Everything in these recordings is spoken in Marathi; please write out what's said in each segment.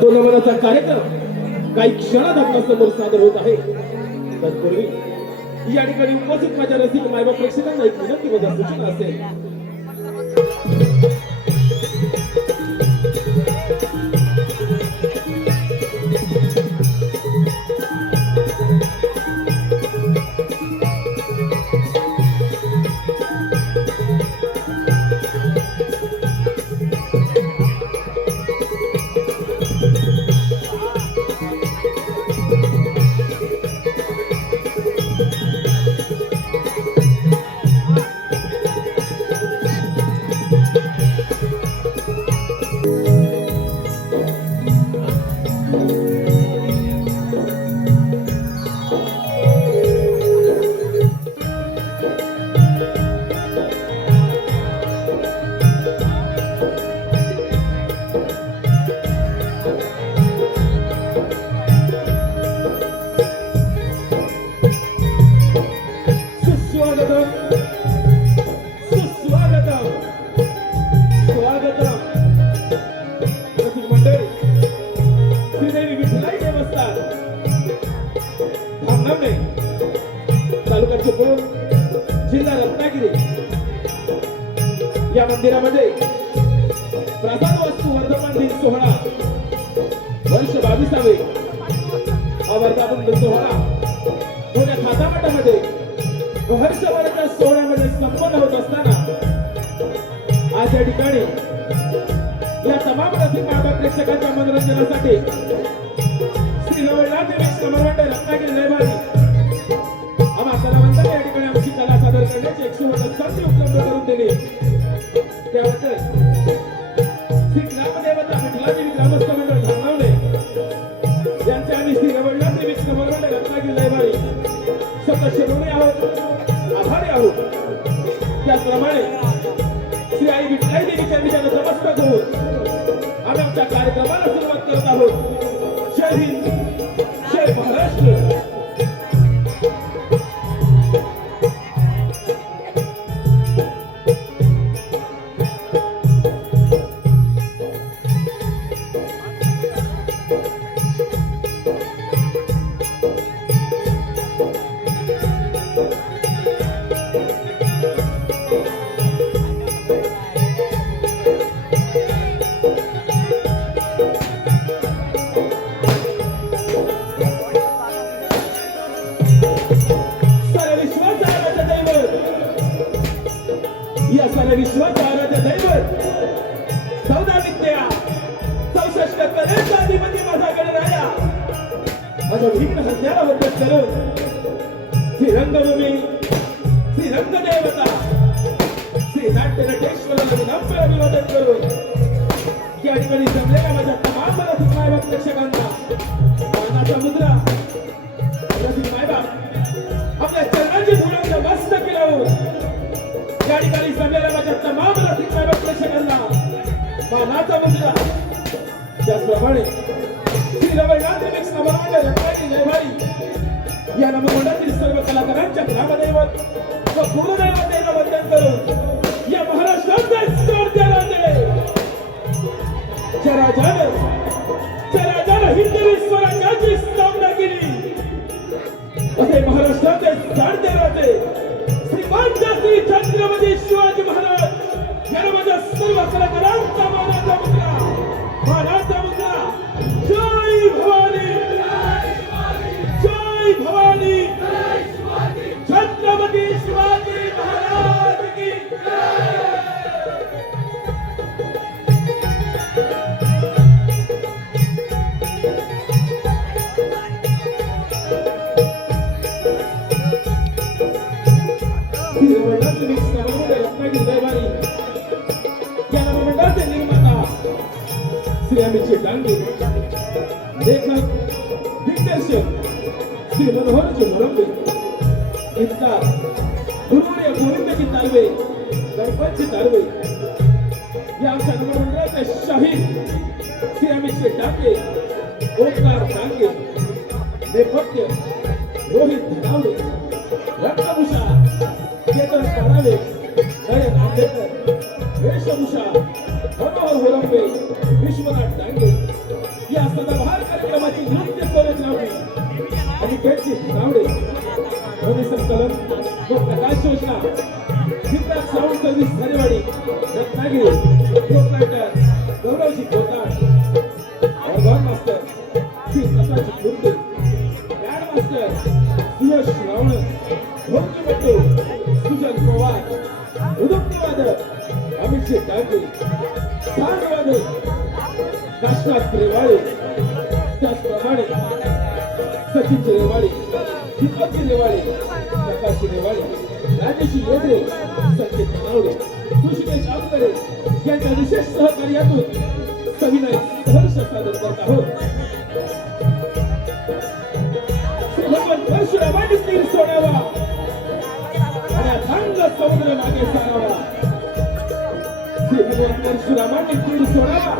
तो नमनाचा कार्यक्रम काही क्षणात आपल्यासमोर सादर होत आहे. तत्पूर्वी या ठिकाणी उपस्थित माझ्या रसिक मायबाप प्रेक्षकांना एक विनंती व सूचना असेल. जिल्हा रत्नागिरी या मंदिरामध्ये प्रसाद वस्तू वर्धमान दिन सोहळा वर्ष 22वे वर्धापन सोहळा पुण्या खातामठामध्ये हर्षवर्धन सोहळ्यामध्ये संपन्न होत असताना आज या ठिकाणी या तमाम रसिक मायबाप प्रेक्षकांच्या मनोरंजनासाठी श्री रवळनाथ देवी समर्पण रत्नागिरी लयभारी या ठिकाणी आमची कला सादर करण्याची एक सुवर्ण संधी उपलब्ध करून दिली. त्याबद्दल श्री ग्रामदेवता विठ्ठलादेवी ग्रामस्थ मंडळ धामणवले यांचे आम्ही श्री रवळनाथ देवी समर्पण रत्नागिरी लयभारी स्वतः शिरोमणी आहोत, आभारी आहोत. त्याचप्रमाणे श्री आई विठ्ठलाई देवीच्या विचारात नमस्कार होऊन आम्ही आमच्या कार्यक्रमाला सुरुवात करत आहोत. जय हिंद, जय महाराष्ट्र. विश्वाचा आराध्य दैवत 14 विद्या 64 कलेचा अधिपती माझा गणराया माझ्या विघ्न हत्याला वरदान करून श्री रंगभूमी श्री रंगदेवता श्री नाट्य नटेश्वराला विनम्र अभिवादन करून या ठिकाणी जमलेल्या माझ्या तमाम रसिक मायबाप प्रेक्षकांना मानाचा मुद्रा रसिक मायबाप आपल्या चरणाची धुळा मस्तकी लावून या ठिकाणी जमलेल्या माझ्या तमाम रसिक मायबाप प्रेक्षकांना मानाचा मुद्रा. त्याचप्रमाणे श्री रवळनाथ देवी समर्पण रत्नागिरी लयभारी या नवमंडळातील सर्व कलाकारांच्या ग्रामदैवत व कुलदैवतेला वंदन करून या महाराष्ट्राचा सोडत्या राजे चराचर हिंदवी स्वराज्याची स्थापना केली असे महाराष्ट्राचे जाणते राजे श्रीमंत श्री छत्रपती शिवाजी महाराज या माझ्या सर्व कलाकारांचा मानाचा मुद्रा. जय भवानी, जय भवानी, छत्रपती शिवाजी महाराज की श्री अमित डांगे लेखक दिग्दर्शक श्री मनोहर मोरंबे इनका गुरुवर्य गोविंदजी तालवे गणपतजी तालवे या आमच्या नवमंडळाचे शाहीर श्री अमित डांगे ओंकार डांगे नेपथ्य रोहित धावडे रत्नभूषा केतन पाडावे नयन आंबेडकर वेशभूषा मनोहर मोरंबे विश्वनाथ डांगे या सदाबहार कार्यक्रमाची नृत्य कोरेच लावली आणि त्यांची नावडे ध्वनी संकलन व प्रकाश योजना चित्रात sound service Harewadi Ratnagiri proprietor Gauravji Kotar organ master Shri Prasad Gurute band master Suyash Ravan ढोलकी सुजन पवार मृदुंगवादक अभिषेक डांगे तांडवादक काशनाथ रेवाळे त्याचप्रमाणे सचिन रेवाळे दीपक रेवाळे प्रकाश रेवाळे राजेश येद्रे संकेत नावडे ऋषिकेश आवकरे यांच्या विशेष सहकार्यातून सविनय सहर्ष सादर करत आहोत. भगवान परशुरामांनी तीर सोडावा आणि अथांग समुद्र मागे सारावा. श्री भगवान परशुरामांनी तीर सोडावा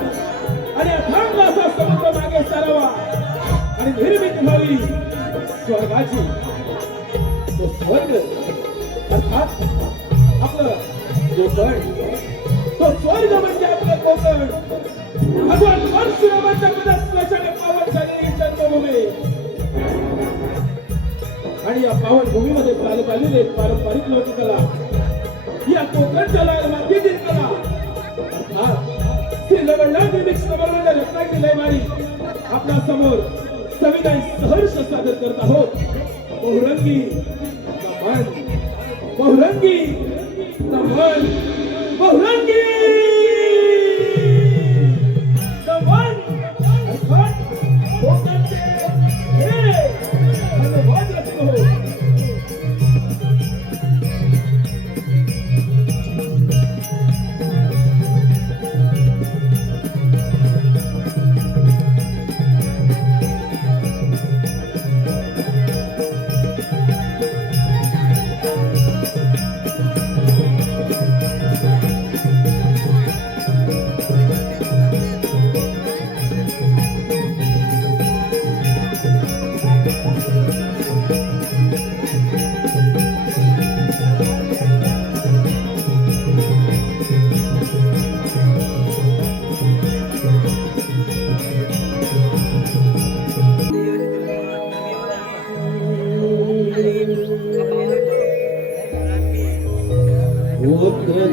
आणि अथांग असा समुद्र मागे सारावा आणि निर्मिती व्हावी स्वर्गाची. तो स्वर्ग अर्थात आपलं कोकण. तो स्वर्ग म्हणजे आपलं कोकण. भगवान परशुरामाच्या पदस्पर्शाने पावन झालेली जन्मभूमी आणि या पावन भूमीमध्ये चालत आलेले पारंपरिक लोककला या कोकणच्या लाल मातीतील कला अर्थात श्री लवणनाथ मिक्स नगरमध्ये रत्नागिरी लयमारी आपल्या समोर सविनय सहर्ष सादर करत आहोत. बहुरंगी नमन बहुरंगी नमन बहुरंगी नमन अर्थात कोकणचे हे धन्यवाद रचतो.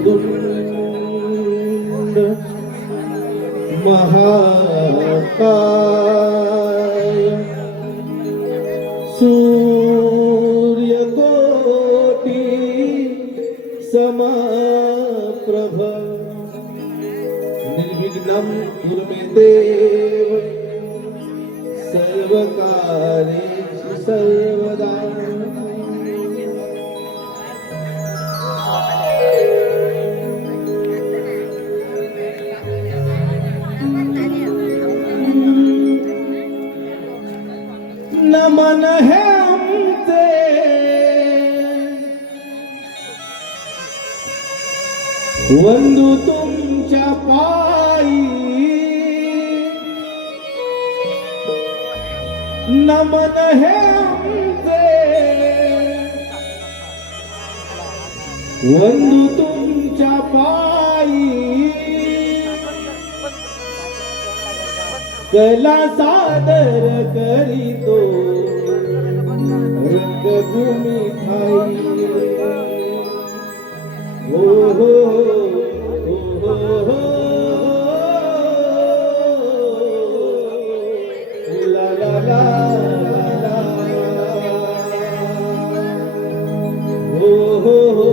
वक्रतुंड महाकाय सूर्यकोटि समप्रभ निर्विघ्नं कुरु मे देव सर्वकार्येषु सर्वदा. नमन है हमसे वंदू तुमच्या पायी. नमन है हमसे वंदू तुमच्या पायी. कला सादर करीतो रंगभूमी ठाई. हो हो हो हो ला ला ला ला हो हो हो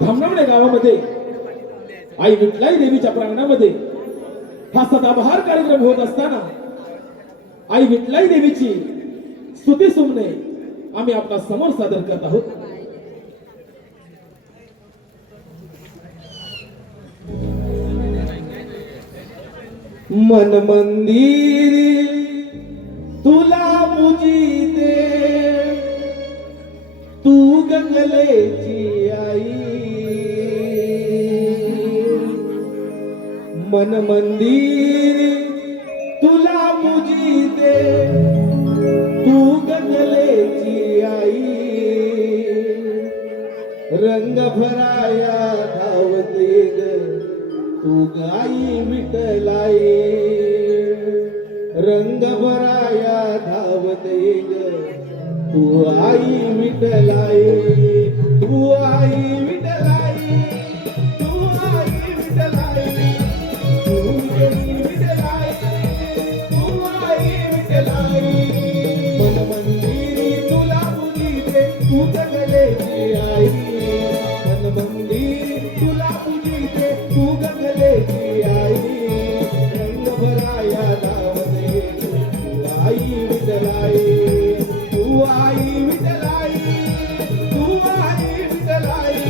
धामणवणे गावामध्ये आई विठलाई देवीच्या प्रांगणामध्ये हा सदाबहार कार्यक्रम होत असताना आई विठलाई देवीची स्तुती सुमने आम्ही आपला समोर सादर करत आहोत. मन मंदिरी तुला मुजीते तू गंगलेची आई. मन मंदिरी तुला मुजीते तू गंगलेची आई. रंग भराया धावते ग तू गाई विठलाई. रंग भराया धावते ग तू आई विठलाई. तू आई विठलाई. तू आई विठलाई. तू आई विठलाई. तू आई विठलाई. मन मंदिरी तुला पूजिते तू गंगलेची आई. मन मंदिरी तुला पूजिते तू गंगलेची आई. रंग भराया धावते तू आई विठलाई. तू आई विठलाई. तू आई विठलाई.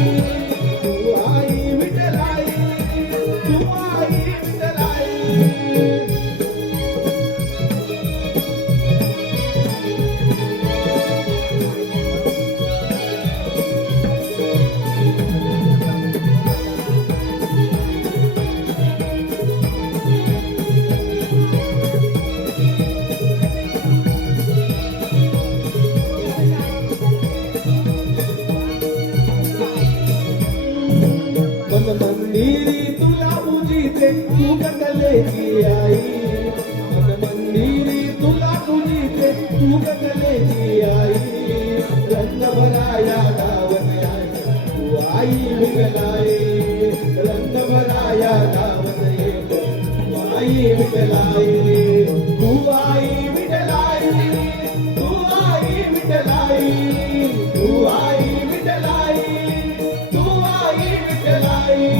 तू आई विठलाई. तू आई विठलाई. मन मंदिरी तुला पूजिते तू गंगलेची आई. मन मंदिरी तुला पूजिते तू गंगलेची आई. रंग भराया धावते तू आई विठलाई. रंग भराया धावते तू आई विठलाई. तू आई विठलाई. तू आई विठलाई. तू आई विठलाई. तू आई विठलाई.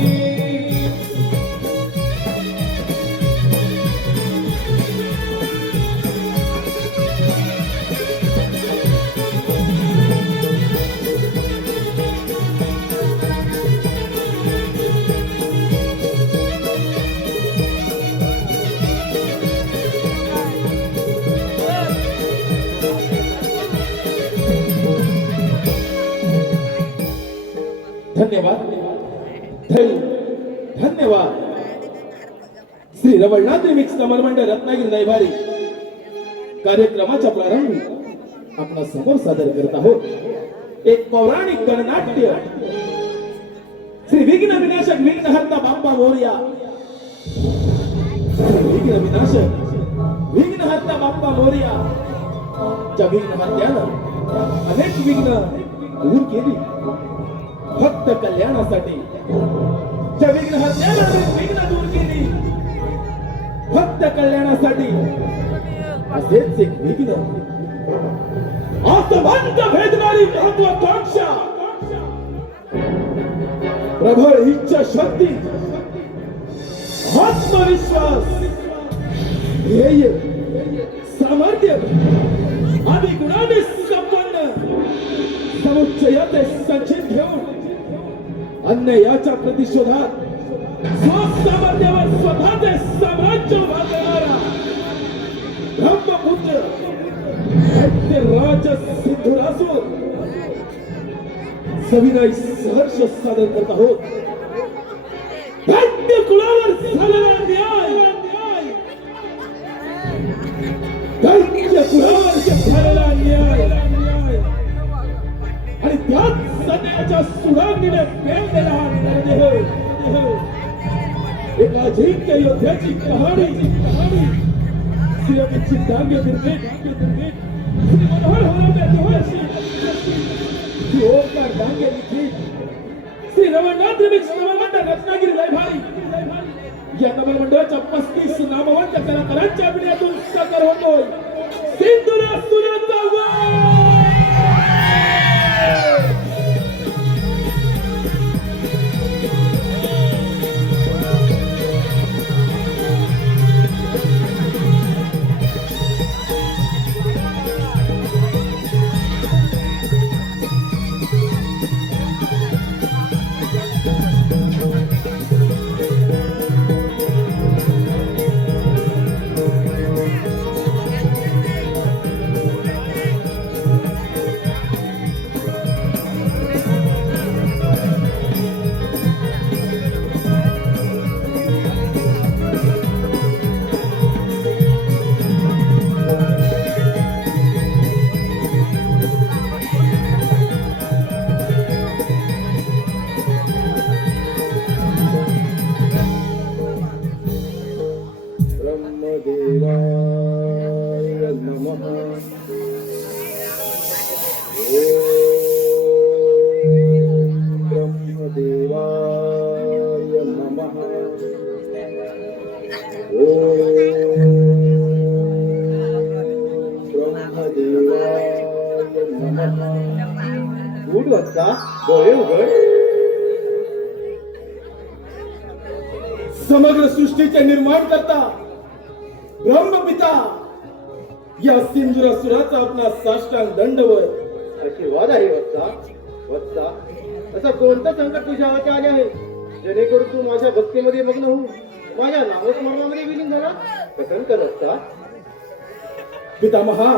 धन्यवाद. धन्यवाद. श्री रवळनाथ मिक्स कमल मंडळ रत्नागिरी दैभारी कार्यक्रमाच्या प्रारंभी आपला समोर सादर करत आहोत एक पौराणिक गणनाट्य. श्री विघ्न विनाशक विघ्नहर्ता बाप्पा मोरया. विघ्न विनाशक विघ्नहर्ता बाप्पा मोरया त्या विघ्नहर्त्यानं अनेक विघ्न दूर केली भक्त कल्याणासाठी. त्या विघ्नहर्त्यानं अनेक विघ्न दूर केली भक्त कल्याणासाठी. असेच एक विघ्न आसमंत भेदणारी महत्वाकांक्षा, प्रबळ इच्छा शक्ती, आत्मविश्वास, ध्येय, सामर्थ्य आदी गुणांनी संपन्न समुच्चयाचे संचित घेऊन अन्यायाच्या प्रतिशोधात स्वसामर्थ्यावर स्वतःचे साम्राज्य उभा करणारा ब्रह्मपुत्र राज सिद्धरासूर सविनय सहर्ष सादर करत आहोत. दैत्य कुळावर झालेला न्याय, दैत्य कुळावर झालेला न्याय आणि त्याच सन्याच्या सुरांगीने पेरलेला हा निर्देह एक अजिंक्य योद्ध्याची कहाणी. श्री डांगे निर्मित श्री मनोहर होराटे देवाशी श्री ओंकार डांगे लिखित श्री रवनाथ रिमिक्स नवलमंडळ रत्नागिरी लायभारी या नवलमंडळाच्या 35 नामवंत कलाकारांच्या अभिनयातून साकार होतोय सिंधुरासुराचा वध. समग्र सृष्टीचे निर्माण करता ब्रह्मपिता या सिंधुरासुराचा आपला साष्टांग दंडवत. आशीर्वाद आहे वत्सा. वत्सा, असं कोणतं संकट तुझ्या हाती आले आहे जेणेकरून तू माझ्या भक्तीमध्ये मग्न होऊन माझ्या नामस्मरणामध्ये विलीन झाला? कथन कर वत्सा. पितामहा,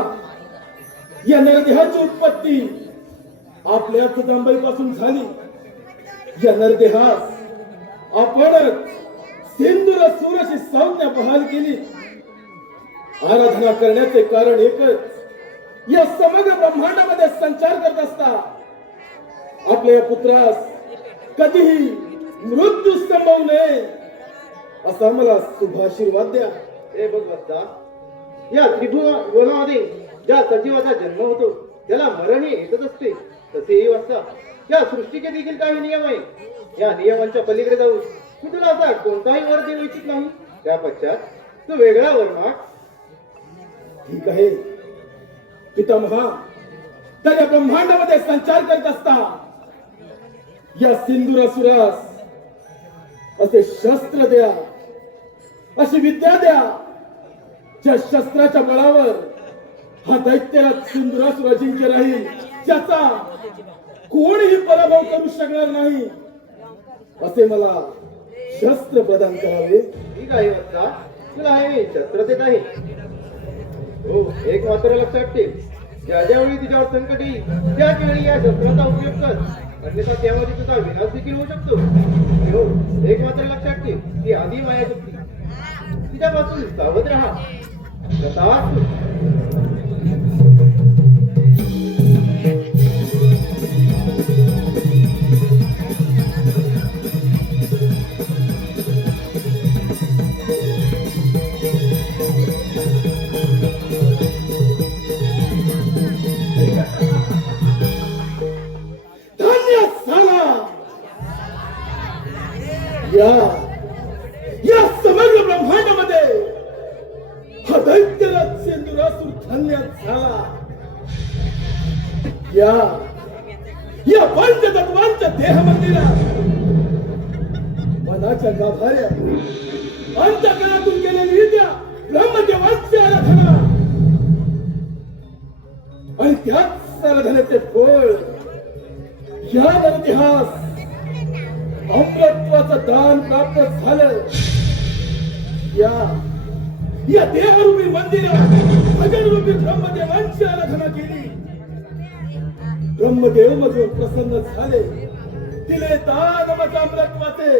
या नरदेहाची उत्पत्ती आपल्याच जांभईपासून झाली. या नरदेहास आपणच सिंधुरासुराची संज्ञा बहाल केली. आराधना करण्याचे कारण एकच, या समग्र ब्रह्मांडामध्ये संचार करत असता आपल्या पुत्रास कधीही मृत्यू संभवू नये असा मला शुभाशीर्वाद द्या. हे बघ वत्सा, या त्रिभुवनामध्ये ज्या सजीवाचा जन्म होतो त्याला मरण हे येतच असते. तसेही वत्सा, या सृष्टीचे देखील काही नियम आहे. या नियमांच्या पलीकडे जाऊन मी तुला असा कोणताही वर देऊ इच्छित नाही. त्या पश्चात तू वेगळा वर माग. ठीक आहे पितामहा, तर या ब्रह्मांडामध्ये संचार करत असता या सिंधुरासुरास असे शस्त्र द्या, अशी विद्या द्या, ज्या शस्त्राच्या बळावर हा दैत्य सिंधुरासुर अजिंक्य राहील, ज्याचा कोणीही पराभव करू शकणार नाही. असे मला शस्त्र प्रदान करावे. ठीक आहे वत्सा, तुला हे शस्त्र देत आहे. हो, एक मात्र लक्षात ठेव, ज्या ज्यावेळी तुझ्यावर संकट येईल त्याच वेळी या शस्त्राचा उपयोग कर, अन्यथा त्यामध्ये तुझा विनाश देखील होऊ शकतो. हो, एक मात्र लक्षात ठेव की आधी माया शक्ती तिच्यापासून सावध राहा. तथास्तु. या समग्र ब्रह्मांडामध्ये हा दैत्यराज सेंदुरासूर धन्यात झाला. या पंचतत्वांच्या देह मंदिरात मनाच्या गाभाऱ्या अंतःकरणातून केलेली विद्या ब्रह्मदेवांची आराधना आणि त्याच आराधनेचे फळ या इतिहास अमृतत्वाचं दान प्राप्त झालं. या देहरूपी मंदिरात भगनरूपी ब्रह्मदेवांची आराधना केली. ब्रह्मदेव मधून प्रसन्न झाले. दिले दान अमृतत्वाचे.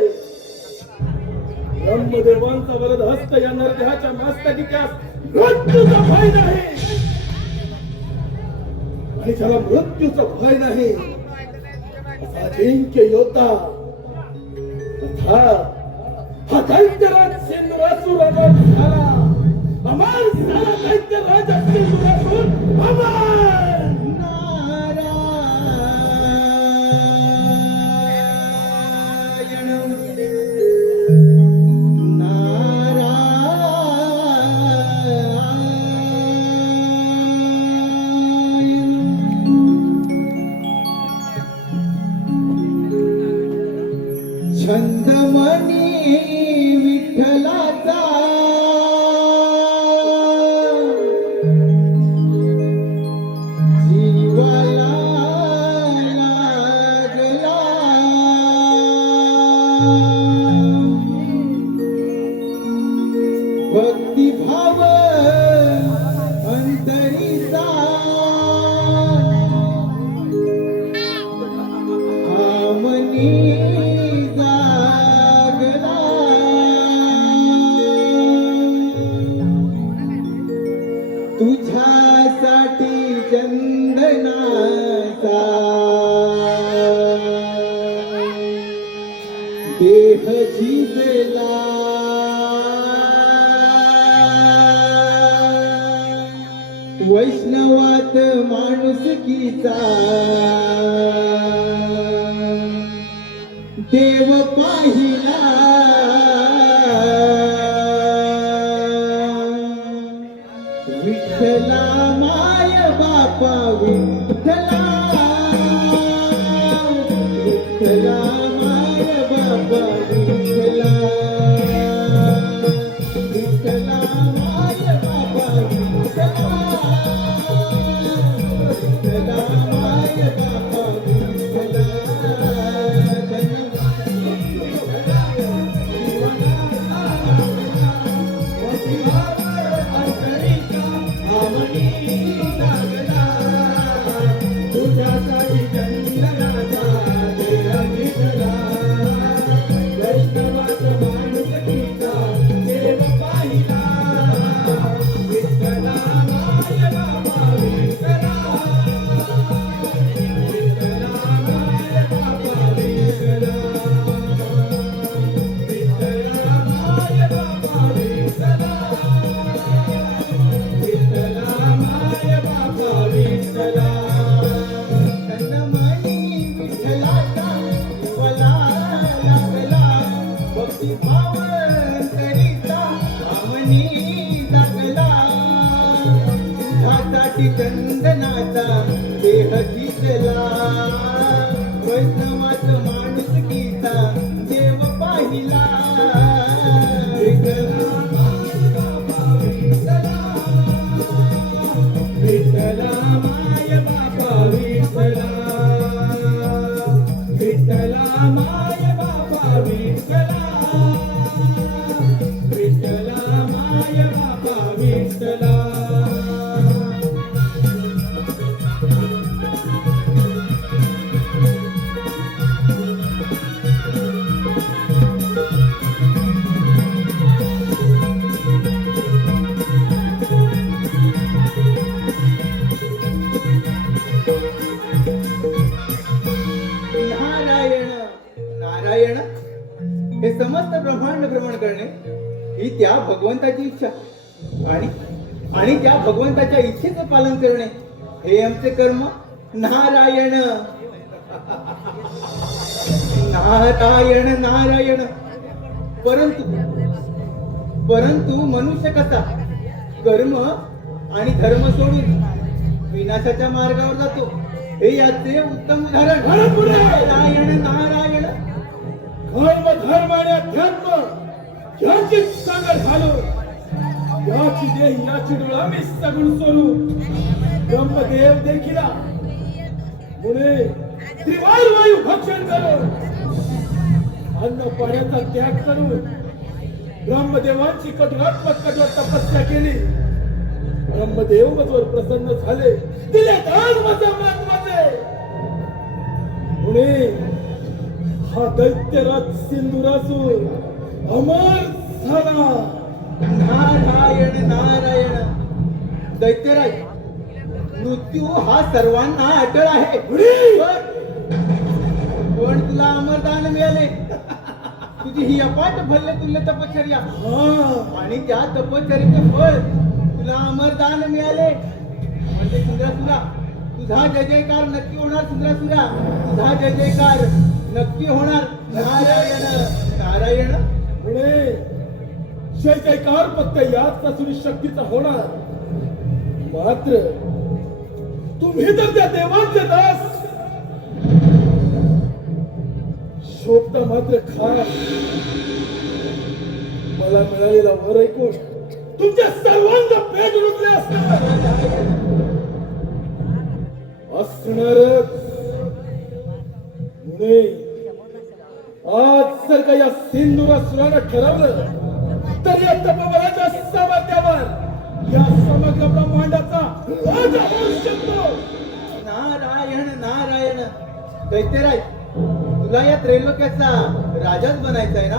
ब्रह्मदेवांचा वरद हस्त या नरदेहाच्या मस्तकी त्यास मृत्यूचा भय नाही आणि ज्याला मृत्यूचा भय नाही असा अजिंक्य योद्धा हा दैत्यराज सेंदुरासूर अमर झाला. अमर झाला दैत्यराज सेंदुरासूर अमर. छंदमणी विठ्ठलाचा जीवाला लागला. भक्तिभाव अंतरीचा हा मनी तुझ्यासाठी चंदनाचा देह झिजला. वैष्णवात माणुसकीचा देव पाहिला. विठ्ठला माय बापा विठ्ठला. विठ्ठला माय बापा विठ्ठला. विठ्ठला माय बापा विठ्ठला. विठ्ठला माय बापा विठ्ठला. तुझ्यासाठी चंदनाचा देह झिजला. वैष्णवात माणुसकीचा देव पाहिला. विठ्ठला माय बाबा विठ्ठला. विठ्ठला माय बाबा विठ्ठला. विठ्ठला माय बाबा विठ्ठला. विठ्ठला माय बाबा विठ्ठला. छंदमणी विठ्ठलाचा जीवाला लागला. भक्तिभाव अंतरीचा आमनी जागला. तुझ्यासाठी चंदनाचा देह झिजला. वैष्णवात माणुसकीचा देव पाहिला. विठ्ठला माय बाबा विठ्ठला. विठ्ठला माय बाबा विठ्ठला. विठ्ठला माय बाबा विठ्ठला. विठ्ठला माय बाबा विठ्ठला. नारायण नारायण हे समस्त ब्रह्मांड भ्रमण करणे ही त्या भगवंताची इच्छा आणि त्या भगवंताच्या इच्छेचं पालन करणे हे आमचे कर्म. नारायण नारायण नारायण परंतु मनुष्य कसा कर्म आणि धर्म सोडून विनाशाच्या मार्गावर जातो हे याचे उत्तम उदाहरण. नारायण नारायण. कर्म धर्म आणि अध्यात्म याची सांगड घालून याची देही याची डोळा मी सगुण सोडू ब्रह्मदेव देखिला मुळे त्रिवार वायू भक्षण करून अन्न पाण्याचा त्याग करून ब्रह्मदेवांची कठोरात्मक कठोर तपस्या केली. ब्रह्मदेव माझ्यावर प्रसन्न झाले दिले दान माझ्या मनामध्ये. पुणे हा दैत्यराज सिंधुरासूर अमर झाला. नारायण नारायण. दैत्यराज मृत्यू हा सर्वांना अटळ आहे पण तुला अमरदान मिळाले. तुझी ही अपाट भल्य तुल्य तपश्चर्या आणि त्या तपश्चर्याचे फळ तुला अमरदान मिळाले. म्हणजे सुंदरासुरा तुझा जय जयकार नक्की होणार. सुंदरासुरा तुझा जय जयकार नक्की होणार. नारायण नारायण. पुणे जय जयकार फक्त याच असुरी शक्तीचा होणार. मात्र तुम्ही तर त्या देवांचे दास शोभता मात्र खा. मला मिळालेला वर ऐकून तुमच्या सर्वांचा पेट रुजले असणारच. मुने आज जर का या सिंधुरासुरानं ठरवलं तर या तपबलाच्या सामर्थ्यावर या समग्र ब्रह्मांडाचा राजा होऊ शकतो. नारायण नारायण. दैत्यराज तुला या त्रैलोक्याचा राजाच बनायचा आहे ना.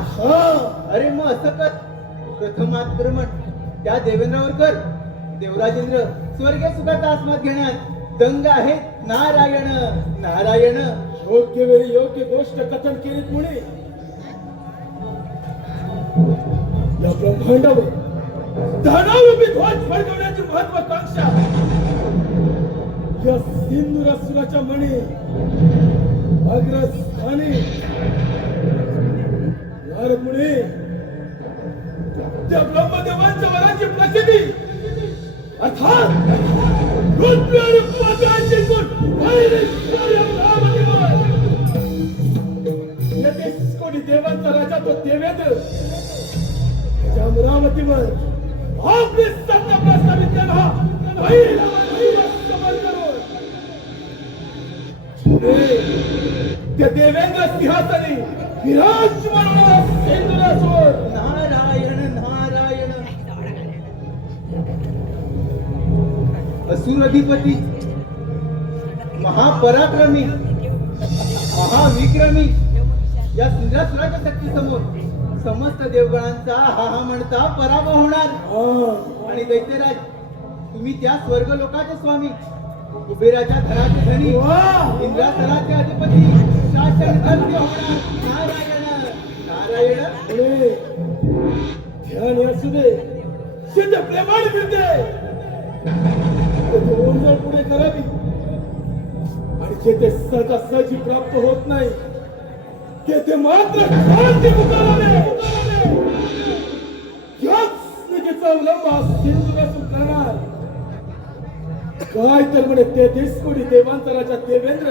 अरे मग असं कर. प्रथम आक्रमण त्या देवेंद्रावर कर. देवराजेंद्र स्वर्गीय सुखाचा आस्वाद घेण्यात दंग आहेत. नारायण नारायण. योग्य वेळी योग्य गोष्ट कथन केली. पुणे या ब्रह्मांडावर दानवरूपी ध्वज फडकवण्याची महत्वाकांक्षा या सिंधुरासुराच्या मणी अग्रस्थानी. पुणे त्या ब्रह्मदेवांच्या वराची प्रसिद्धी अर्थात रुद्र आणि पाताळाची गुण भैरवेश्वर या ब्रह्मदेवावर. या 30 कोटी देवांचा राजा तो देवेंद्र त्या अमरावतीवर आपली सत्ता प्रस्थापित केला. पहिला समर करून त्या देवेंद्र सिंहासनी विराजमान होणारा सिंधुरासूर. नारायण नारायण. असुर अधिपती महापराक्रमी महाविक्रमी या सिंधुरासुराच्या शक्ती समोर समस्त देवगणांचा हा म्हणता पराभव होणार. आणि दैत्यराज तुम्ही त्या स्वर्ग लोकाचे स्वामी कुबेराच्या घराचे धनी इंद्रासनाचे अधिपती शासन धन्य होणार. नारायण नारायण. ध्यान असू दे सिद्ध प्रेमाने मिळते ओंजळ पुढे करावी आणि जेथे सहजासहजी प्राप्त होत नाही तेथे मात्र शांती पुकारावे. याच निधीचा अवलंब हा सिंधुरासूर करणार. काय तर म्हणे 33 कोटी देवांचा राजा देवेंद्र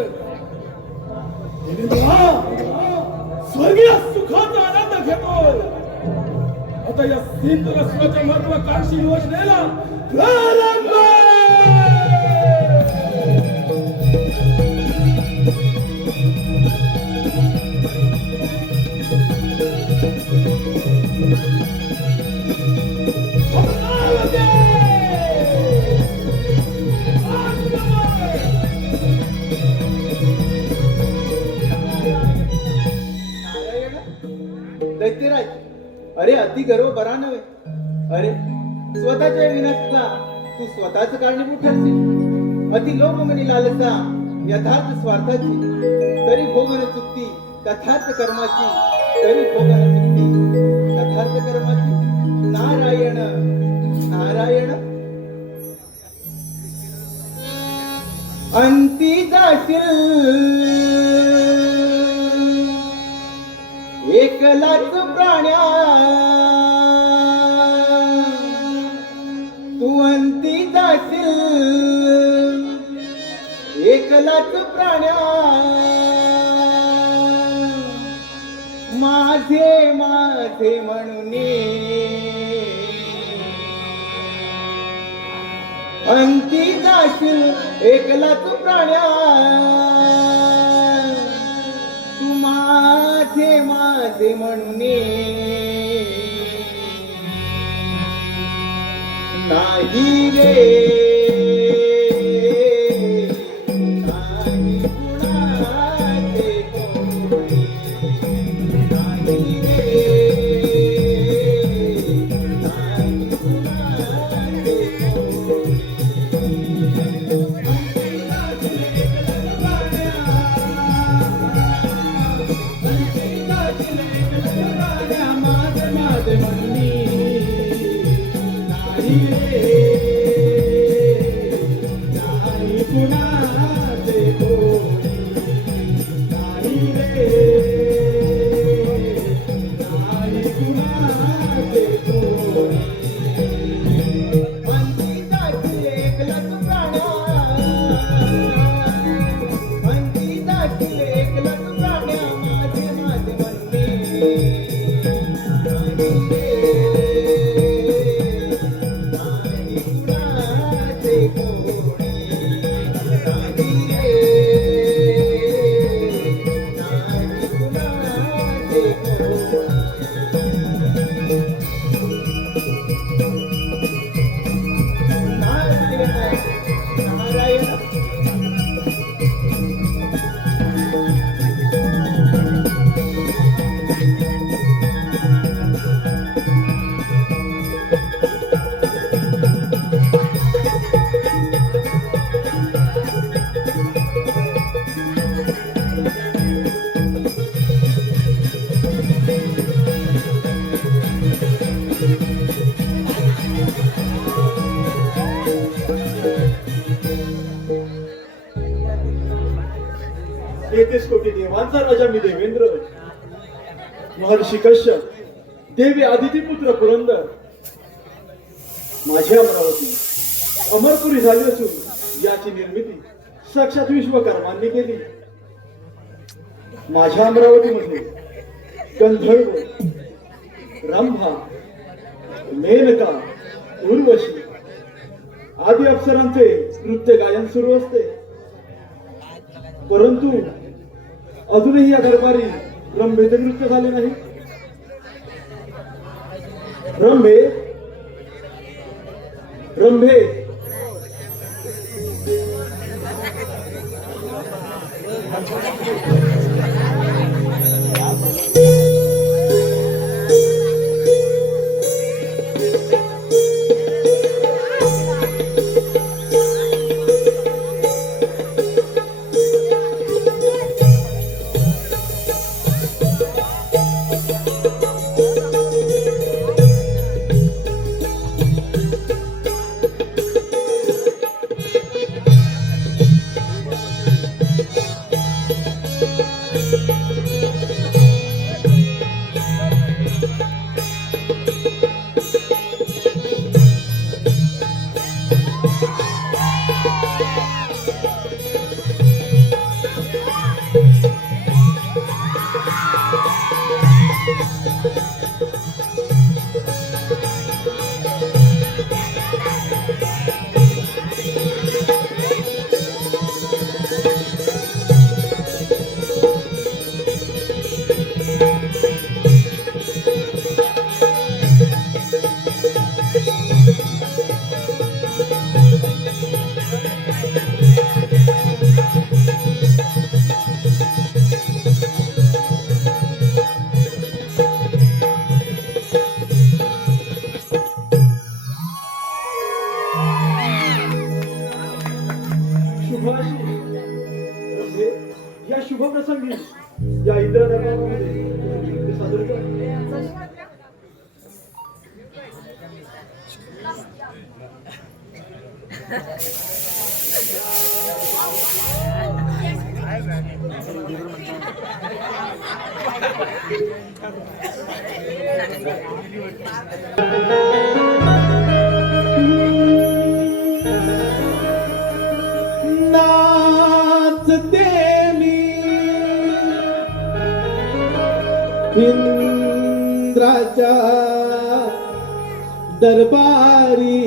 स्वर्गीय सुखाचा आनंद घेतो. आता या सिंधुरासुराच्या महत्वाकांक्षी योजनेला प्रारंभ. दैत्यराज अरे अति गर्व बरा नव्हे. अरे स्वतःच्या विनाशाला तू स्वतःच कारणीभूत ठरशील. अति लोभमनी लालसा यथार्थ स्वार्थाची तरी भोगन चुकती तथार्थ कर्माची. तरी भोगन चुकती तथार्थ कर्माची. नारायण नारायण. अंती जाशील एकलाच प्राण्या एकलाच प्राण्या माझे माझे म्हणून अंती जाशील एकलाच प्राण्या तू माझे माझे म्हणून नाही रे नाही कुणाचे कोणी नाही रे नाही कुणाचे तेहतीस कोटी देवांचा राजा मी देवेंद्र महर्षी कश्यप देवी आदिती पुत्र पुरंदर माझी अमरावती अमरपुरी झाली असून याची निर्मिती साक्षात विश्वकर्मांनी केली. माझ्या अमरावतीमध्ये गंधर्व रंभा मेनका उर्वशी आदी अप्सरांचे नृत्य गायन सुरू असते. परंतु अजूनही या दरबारी रंभेचे नृत्य झाले नाही. रंभे रंभे या शुभ प्रसंगी या इंद्र दरबारामध्ये नृत्य सादर करा. नाच इंद्राच्या दरबारी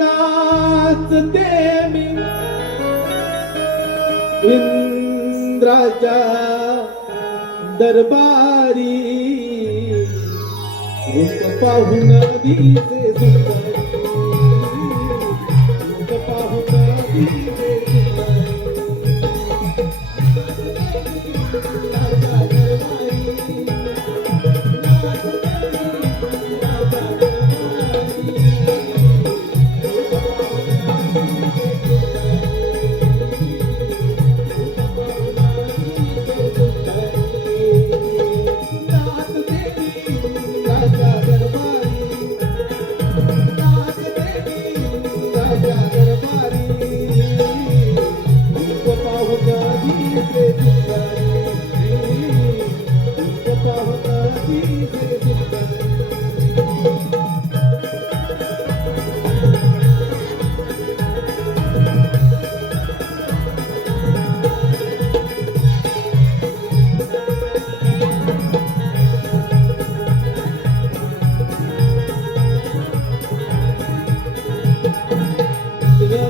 नाचते मी इंद्राच्या दरबारी रूप पाहून दिसे सुंदर रूप पाहून दिसे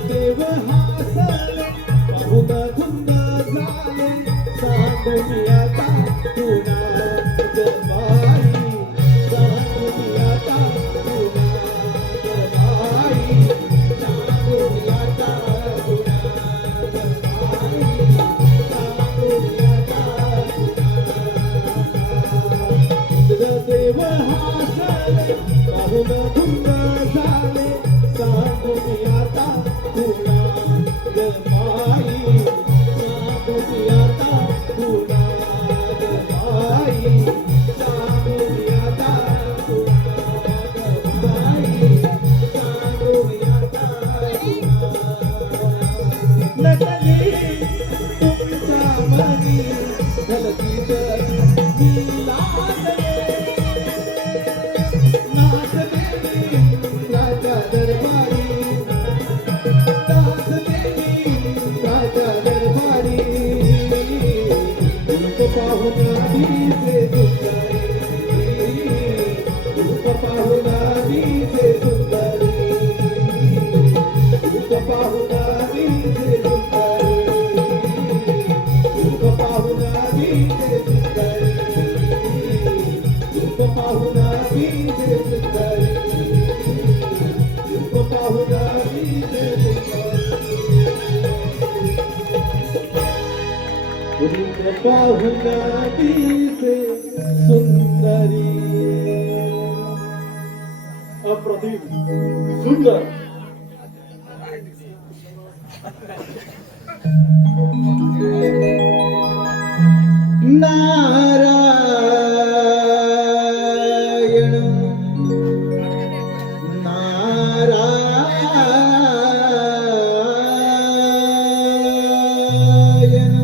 देव हासले पाहून धुंद झाले सांगून आता तुना जबाई सांगून आता तुना जबाई सांगून आता तुना जबाई सांगून आता तुना देव हासले पाहून धुंद झाले सांगून आता तुला जबाई सांगून आता तुला जबाई सांगून आता तुला जबाई सांगून आता नटली तुमच्या मनी झलकीत मी लाजले नाचले राजा दरबारी राजा दरबारी रूप पाहून दिसे सुंदरी रूप पाहून दिसे सुंदरी रूप पाहून दिसे सुंदरी रूप पाहून दिसे सुंदरी रूप पाहून दिसे सुंदरी रूप पाहून दिसे रूप पाहून दिसे सुंदरी. अप्रतिम सुंदर नारायण नारायण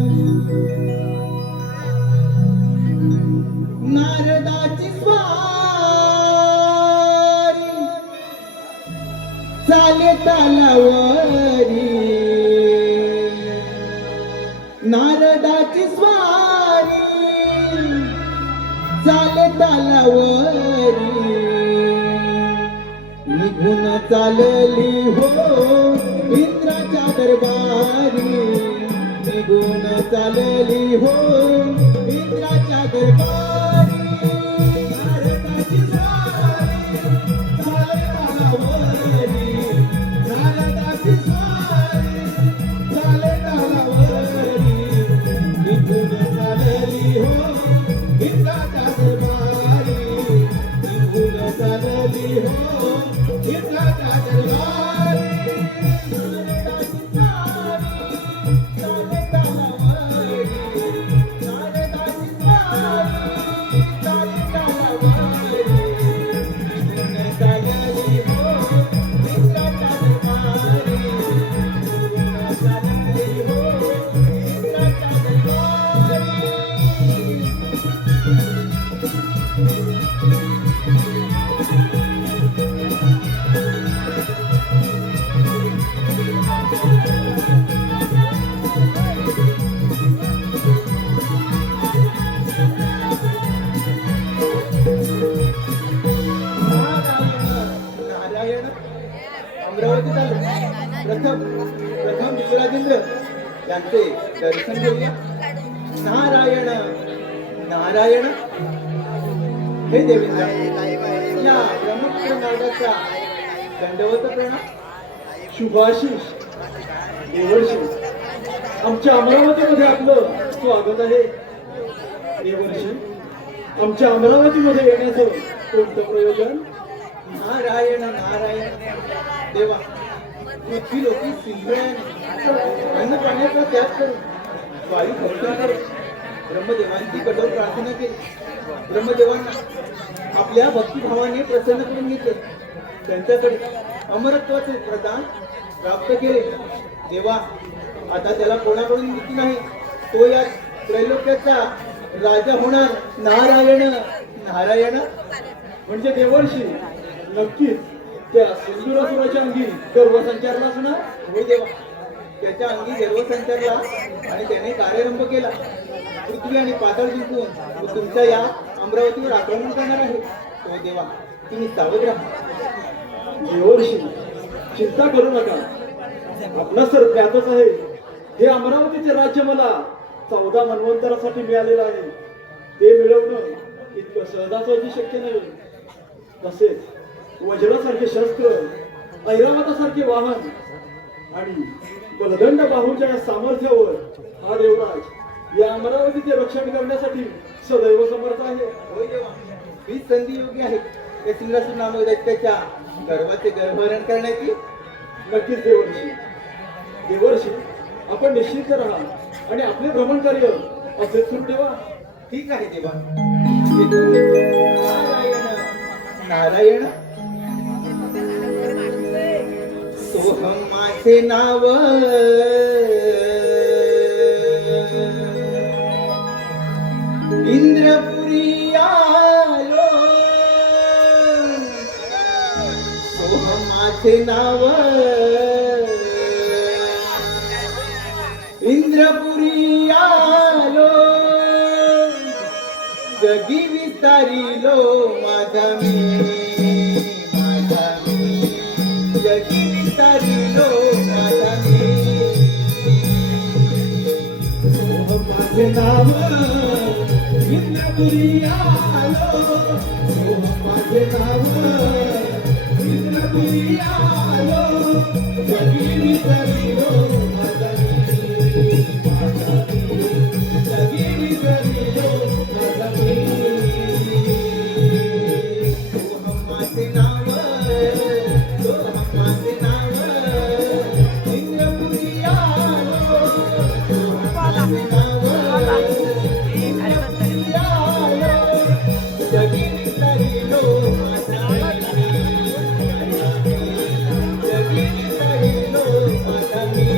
नारदाची स्वारी चाले तालावरी नारदाची स्वारी चाले तालावरी निघून चालली हो इंद्राच्या दरबारी निघून चालली हो इंद्राच्या दरबारी नारदाची स्वारी चाले तालावरी नारदाची स्वारी चाले तालावरी निघून चालली हो इंद्राच्या दरबारी निघून चालली हो इंद्राच्या दरबारी नारदाची स्वारी चाले तालावरी नारदाची स्वारी चाले तालावरी निघून चालली हो इंद्राच्या दरबारी निघून चालली हो इंद्राच्या दरबारी. अमरावतीत आलो. प्रथम विश्वराजेंद्र यांचे दर्शन घेऊया. नारायण नारायण. हे देवेंद्र, या ब्रह्मपुत्र मार्गाचा दंडवत प्रणाम. शुभाशीष देवर्षी, आमच्या अमरावतीमध्ये आपलं स्वागत आहे. देवर्षी, आमच्या अमरावतीमध्ये येण्याचं कोणतं प्रयोजन? नारायण नारायण. देवा, पृथ्वी लोकी सिंधुयाने अन्न पाण्याचा त्याग करून वायू भक्षण करून ब्रह्मदेवांची कठोर प्रार्थना केली. ब्रह्मदेवांना आपल्या भक्तिभावाने प्रसन्न करून घेतले. त्यांच्याकडे अमरत्वाचे प्रदान प्राप्त केले. देवा, आता त्याला कोणाकडून भीती नाही. तो या त्रैलोक्याचा राजा होणार. नारायण नारायण. म्हणजे देवर्षी, नक्कीच त्या सिंधुरासुराच्या अंगी गर्व संचारला असणार. होय देवा, त्याच्या अंगी गर्व संचारला आणि त्याने कार्यारंभ केला. पृथ्वी आणि पाताळ जिंकून तो तुमच्या या अमरावतीवर आक्रमण करणार आहे. तो देवा, तुम्ही सावध राहा. देवर्षी, चिंता करू नका. आपला सर ज्ञातच आहे, हे अमरावतीचे राज्य मला 14 मन्वंतरासाठी मिळालेलं आहे. ते मिळवणं इतकं सहजासहजी शक्य नाही. तसेच वज्रासारखे शस्त्र, ऐरावतासारखे वाहन आणि बलदंड बाहूच्या या सामर्थ्यावर हा देवराज या अमरावतीचे रक्षण करण्यासाठी सदैव समर्थ आहे. होय देवा, ही संधी योग्य आहे या सिंहासूर नामक दैत्याच्या गर्वाचे गर्भहरण करण्याची. नक्कीच देवर्षी. देवर्षी, आपण निश्चित राहा आणि आपले भ्रमण कार्य असे सुरू ठेवा. ठीक आहे देवा. नारायण नारायण. सोहम माझे नाव, इंद्रपुरी आलो. सोहम माझे नाव, इंद्रपुरी आलो. जगी विस्तारिलो माझा मी, जगी विस्तारिलो माझा मी. सोहम माझे नाव, इंद्रपुरी आलो. सोहम माझे नाव, इंद्रपुरी आलो. जगी विसरिलो माझा मी, जगी विसरिलो माझा मी. सोहम माझे नाव, सोहम माझे नाव, इंद्रपुरी आलो. सोहम माझे नाव, इंद्रपुरी आलो. जगी विसरिलो माझा मी, जगी विसरिलो माझा मी.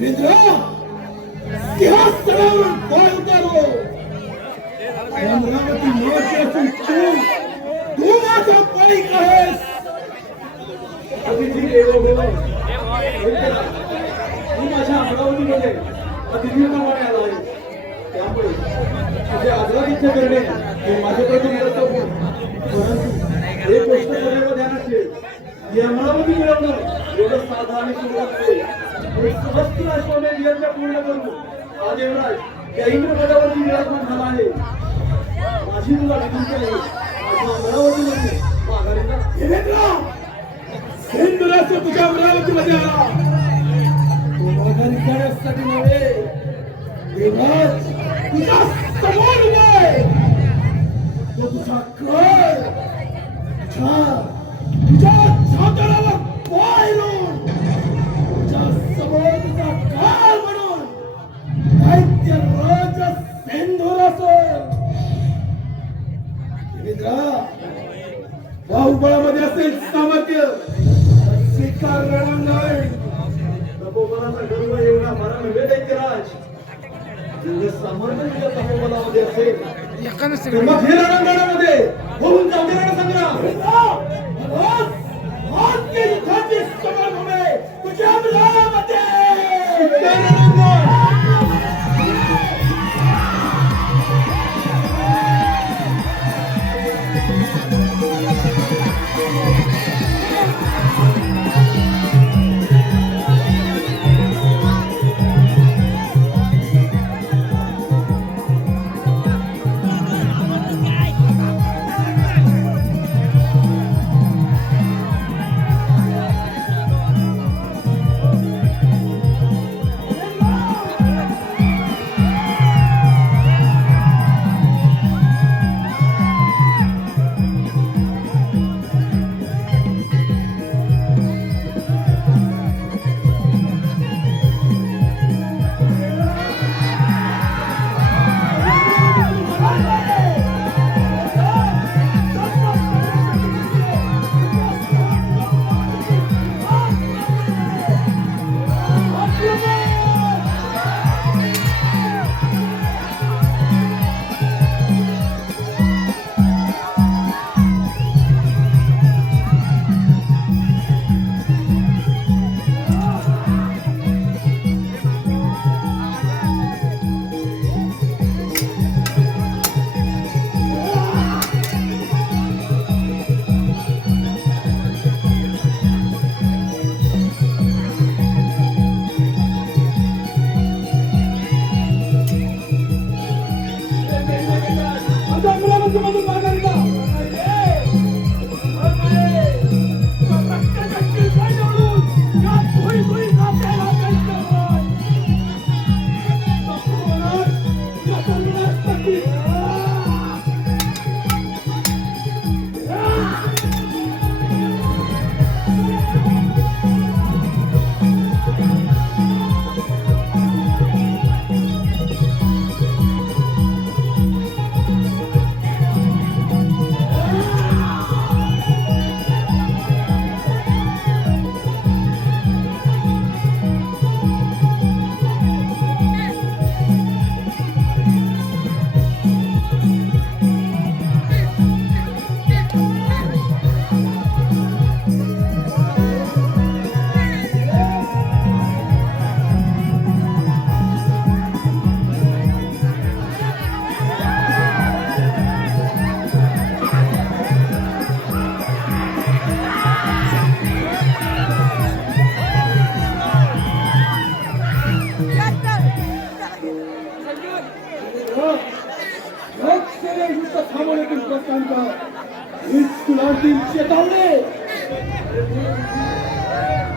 देवेंद्र इतिहास सगळ्यावरून पाय उतारो. अमरावती मोर्चे असून तू माझा पाईक आहेस. अतिथी देवो भव. मी माझ्या अमरावतीमध्ये अतिथी प्रमाणे आला आहे. त्यामुळे तुझे आग्रहातिथ्य करणे हे माझे प्रथम कर्तव्य. परंतु एक गोष्ट सदैव ध्यानात ठेव, ही अमरावती मिळवणं एवढं साधा आणि सुरुवात नाही. एक सहस्त्र अश्वमेध यज्ञ पूर्ण करून हा देवराज या इंद्रपदावरती विराजमान झाला आहे. माझी तुला विनंती आहे, माझ्या अमरावतीमध्ये माघारी जा. देवेंद्र सिंधुराज तुझ्या अमरावतीमध्ये आला. तो माघारी जाण्यासाठी नव्हे, देवराज तुझ्या समोर उभाय. तो तुझा कर तुझ्या छाताळावर पाय रोवून तुझ्या समोर तुझा काळ म्हणून दैत्य राज सिंधुराज. देवेंद्र बाहुबळामध्ये असेल सामर्थ्य, स्वीकार रणांगण. तपोबलाचा गर्व एवढा बरा नव्हे दैत्यराज. जेवढं सामर्थ्य तुझ्या तपोबलामध्ये असेल तर मग हे रणांगणामध्ये होऊन जाऊ दे रणसंग्राम. आज के युद्धाची समरभूमी तुझ्या अमरावती.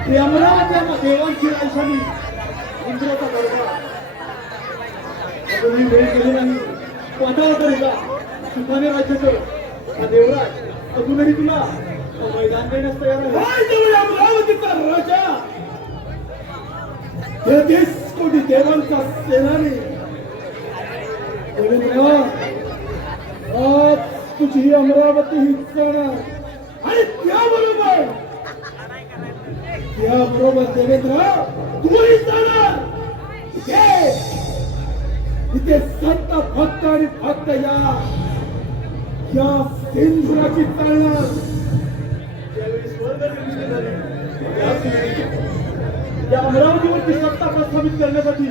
ते अमरावती देवांची राजधानी इंद्राचा दरबार अजूनही वेळ गेली नाही. तू आता जा सुखाने राज्य कर. हा देवराज अजूनही तुला मैदान देण्यास तयार आहे. अमरावतीचा राजा 33 कोटी देवांचा सेनानी. आज तुझी अमरावती ही जाणार आणि त्याबरोबर त्याबरोबर देवेंद्र तूही जाणार. इथे संत भक्त आणि भक्त या सिंधुराची चालणार. ज्यावेळी स्वर्ग निर्मिती झाली त्याच वेळी या अमरावतीवरती सत्ता प्रस्थापित करण्यासाठी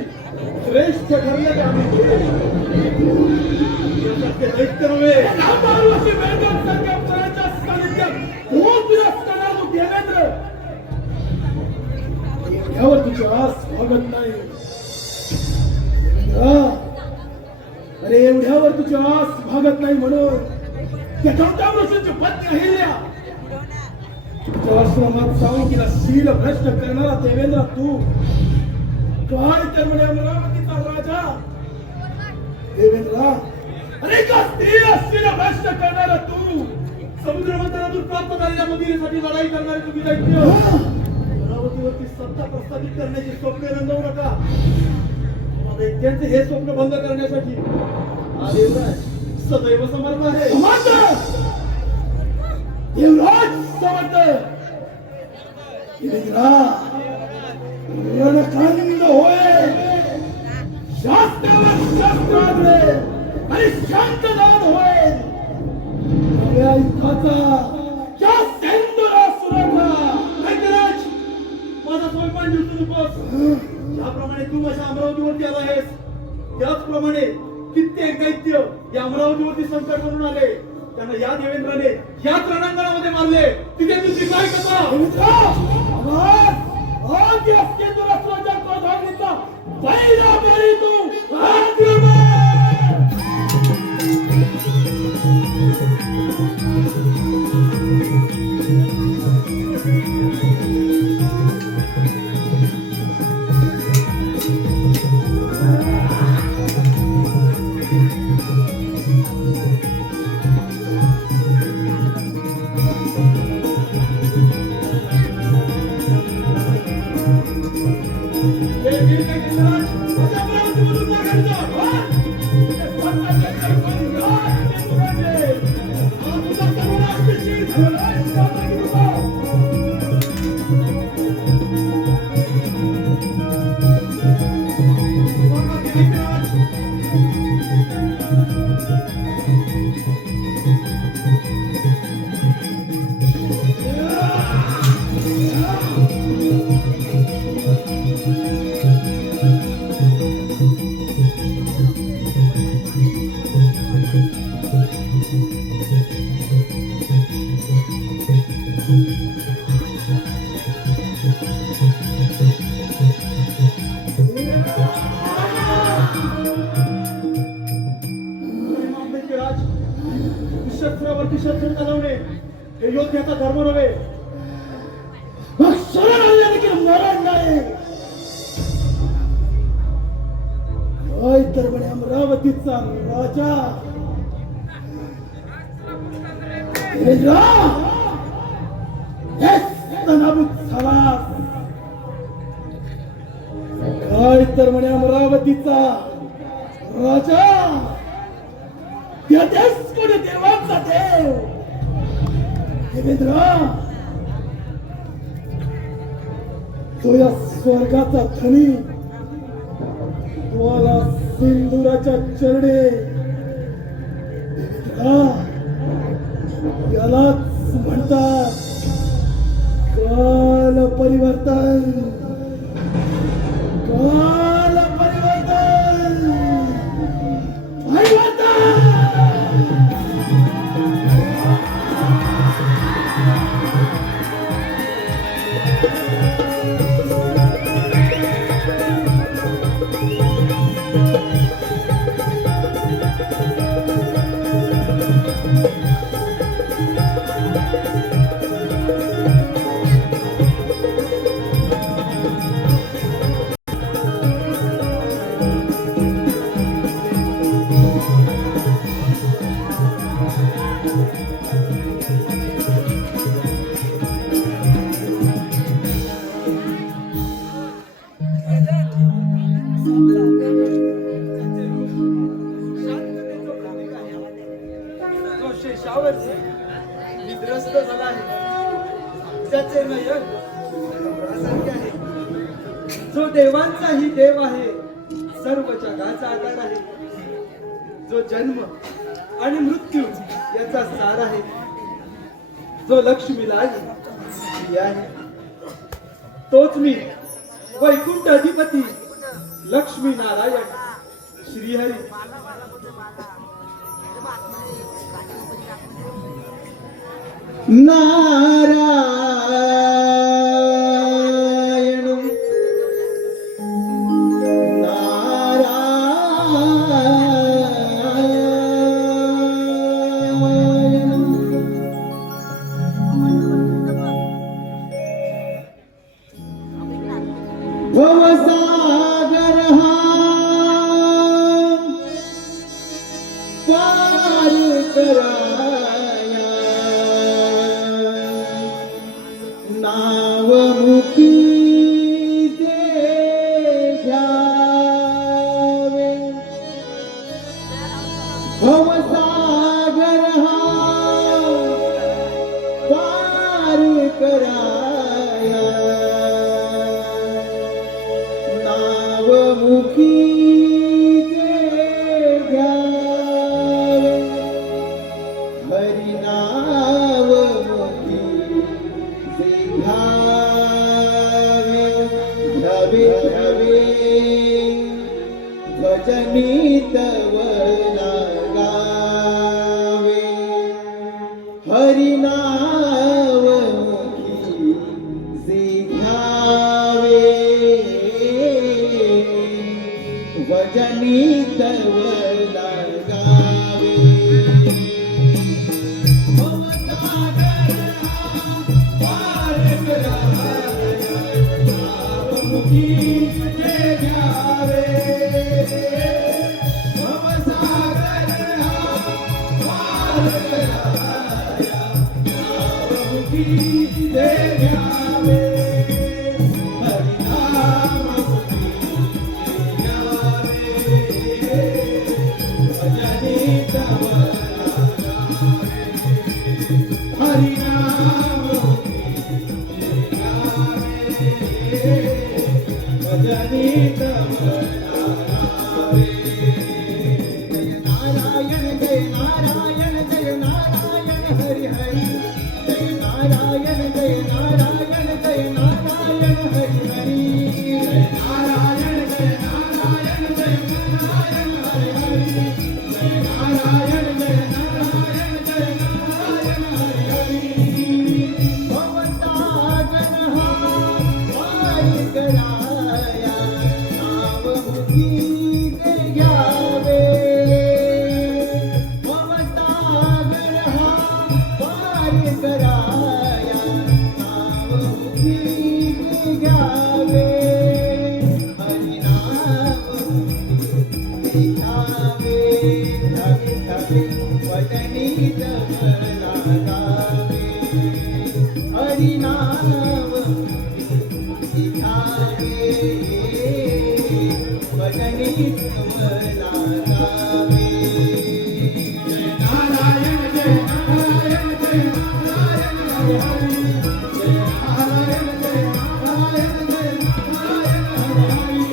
श्रेष्ठ ठरले ते आम्ही यासारखे दैत्य नव्हे. रामावरची वेगळं संकल्पनाच्या सानिध्यात खूप करणार तू देवेंद्र. यावर तुझी आस भागत नाही. अरे एवढ्यावर तुझी आस भागत नाही म्हणून त्या 14 वर्षाची पत्नी अहिल्या तुझ्या आश्रमात जाऊन तिला शील भ्रष्ट करणारा देवेंद्र तू. काय तर म्हणे अमरावतीचा राजा देवेंद्र. अरे का स्त्रीला शील भ्रष्ट करणारा तू. समुद्र मंथनातून प्राप्त झालेल्या मदिरेसाठी लढाई करणारे तुम्ही दैत्य. अमरावतीवरती सत्ता प्रस्थापित करण्याची स्वप्ने रंगवू नका. दैत्यांचे हे स्वप्न बंद करण्यासाठी हा देवराज सदैव समर्थ आहे. देवराज समर्थ. रणखंड होय. शास्त्रावर शास्त्र आदळे आणि शांतनाद होय. नव्या युगाचा या सिंधुरासुराचा. दैत्यराज माझा स्वयंपाक जिंकू नकोस. ज्याप्रमाणे तू माझ्या अमरावतीवरती आला आहेस त्याचप्रमाणे कित्येक दैत्य या अमरावतीवरती संकट म्हणून आले. त्यांना या देवेंद्राने याच रणांगणामध्ये मारले. तिथे तुझी काय कथा. आज या सिंधुरासुराच्या क्रोधाग्नीचा पहिला बळी तू. आक्रमण. शस्त्रावरती शस्त्र चालवणे हे योग्याचा धर्म नव्हे. शरण आल्याने की मरण नाही. काय तर म्हणे अमरावतीचा राजा देवेंद्र नाबूद झाला. काय तर म्हणे अमरावतीचा राजा त्या देश कोणी देवांचा देव. देवेंद्र तो या स्वर्गाचा धनी तुम्हाला सिंधुराच्या चरणे. यालाच म्हणतात काल परिवर्तन. काल परिवर्तन. परिवर्तन. शेषावरचे विध्वस्त झाला आहे. त्याचे नयन सारखे आहे. जो देवांचाही देव आहे, सर्व जगाचा आधार आहे, जो जन्म आणि मृत्यू याचा सार आहे, जो लक्ष्मीला स्त्री आहे, तोच मी वैकुंठ अधिपती लक्ष्मी नारायण श्रीहरी. नारायण भवसागर हा पार कराया नावमुखी जे घ्यावे भवसागर हा पार कराया नावमुखी जे घ्यावे हरिनावमुखी जे घ्यावे घ्यावे घ्यावे भजनी तव लागावे हरिनावमुखी जे घ्यावे भजनी तव लागावे नारायण जय नारायण जय नारायण हरि हरि जय नारायण जय नारायण जय नारायण हरि हरि जय नारायण जय नारायण जय नारायण हरि हरि जय नारायण जय नारायण जय नारायण हरि हरि भवसागर हा पार कराया नावमुखी जे घ्यावे भवसागर हा पार कराया नावमुखी जे घ्यावे हरिनावमुखी जे घ्यावे घ्यावे घ्यावे वदनी तव लागावे हरिनावमुखी घ्यावे भजनी तव लागावे जय नारायण जय नारायण जय नारायण हरि हरि जय नारायण जय नारायण जय नारायण हरि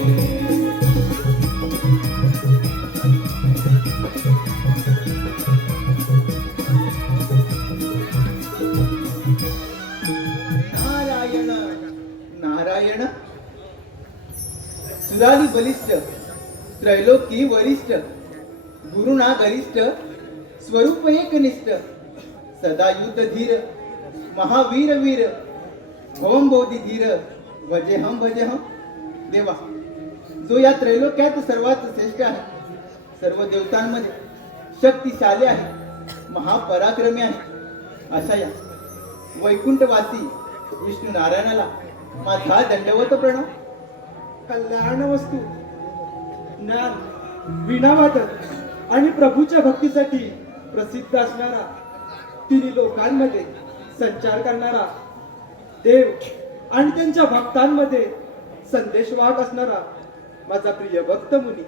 नारायण नारायण सुराली बलिष्ठ त्रैलोकी वरिष्ठ गुरुना गरिष्ठ स्वरूप एकनिष्ठ सदा युद्ध धीर महावीर वीर भवम बोधी धीर भजे हम देवा जो या त्रैलोक्यात सर्वात श्रेष्ठ आहे सर्व देवतांमध्ये शक्तिशाली आहे महापराक्रमी आहे अशा या वैकुंठवासी विष्णू नारायणाला माझा दंडवत प्रणव कल्याण वस्तू ज्ञान विनावादक आणि प्रभूच्या भक्तीसाठी प्रसिद्ध असणारा तिन्ही लोकांमध्ये संचार करणारा देव आणि त्यांच्या भक्तांमध्ये संदेशवाहक असणारा माझा प्रिय भक्त मुनी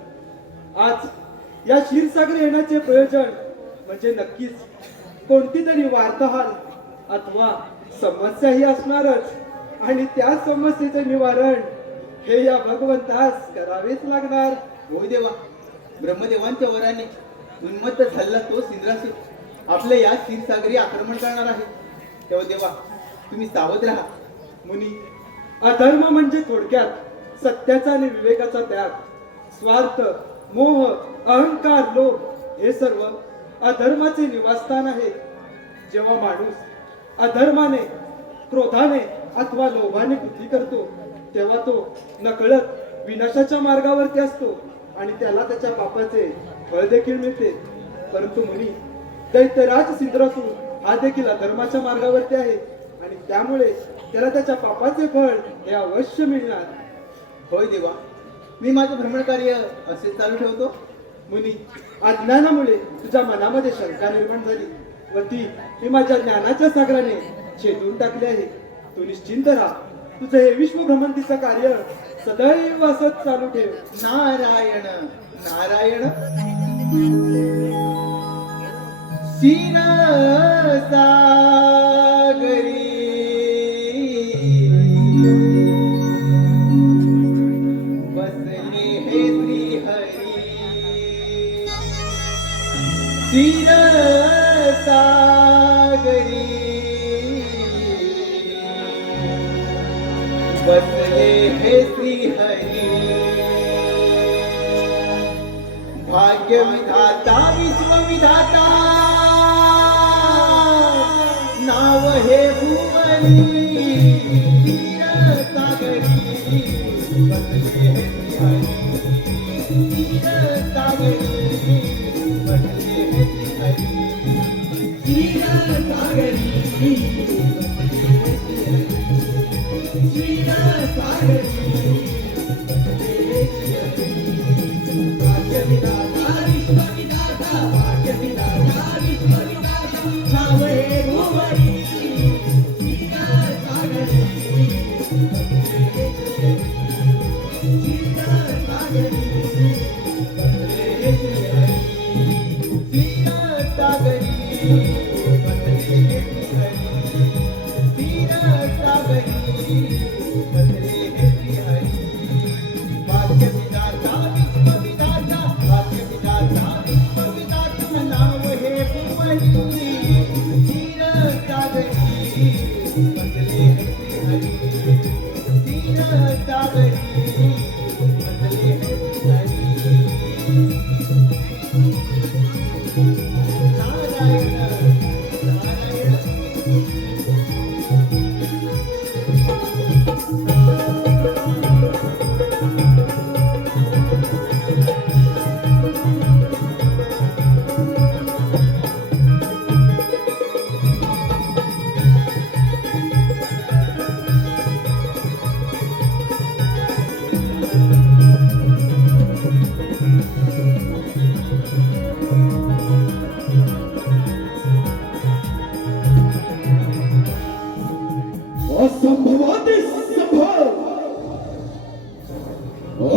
आज या क्षीरसागर येण्याचे प्रयोजन म्हणजे नक्कीच कोणती तरी वार्ताहर अथवा समस्या ही असणारच. आणि त्या समस्येचे निवारण हे या भगवंतास करावेच लागणार. होय देवा, ब्रह्मदेवांच्या वराने उन्मत्त झालेला तो इंद्रासूर आपल्या या क्षीरसागरी आक्रमण करणार आहे. तेव्हा देवा तुम्ही सावध राहा. मुनी, अधर्म म्हणजे थोडक्यात सत्याचा आणि विवेकाचा त्याग. स्वार्थ, मोह, अहंकार, लोभ हे सर्व अधर्माचे निवासस्थान आहे. जेव्हा माणूस अधर्माने, क्रोधाने अथवा लोभाने कृती करतो तेव्हा तो नकळत विनाशाच्या मार्गावरती असतो आणि त्याला त्याच्या पापाचे फळ देखील मिळते. परंतु मुनी, दैत्यराज सिंद्रासूर हा देखील अधर्माच्या मार्गावरती आहे आणि त्यामुळे त्याला त्याच्या पापाचे फळ हे अवश्य मिळणार. होय देवा, मी माझं भ्रमण कार्य असे चालू ठेवतो. मुनी, अज्ञानामुळे तुझ्या मनामध्ये शंका निर्माण झाली व ती मी माझ्या ज्ञानाच्या सागराने छेदून टाकली आहे. तू निश्चिंत राहा. तुझं हे विश्वभ्रमंतीचं कार्य सदैव असंच चालू ठेव. नारायण नारायण. क्षीर सागरी बसले हे श्रीहरी. क्षीर सागरी बसले हे श्रीहरी. भाग्य विधाता विश्वविधाता नाव हे भुवनी. क्षीरसागरी बसले हे श्रीहरी. क्षीरसागरी बसले हे श्रीहरी. क्षीरसागरी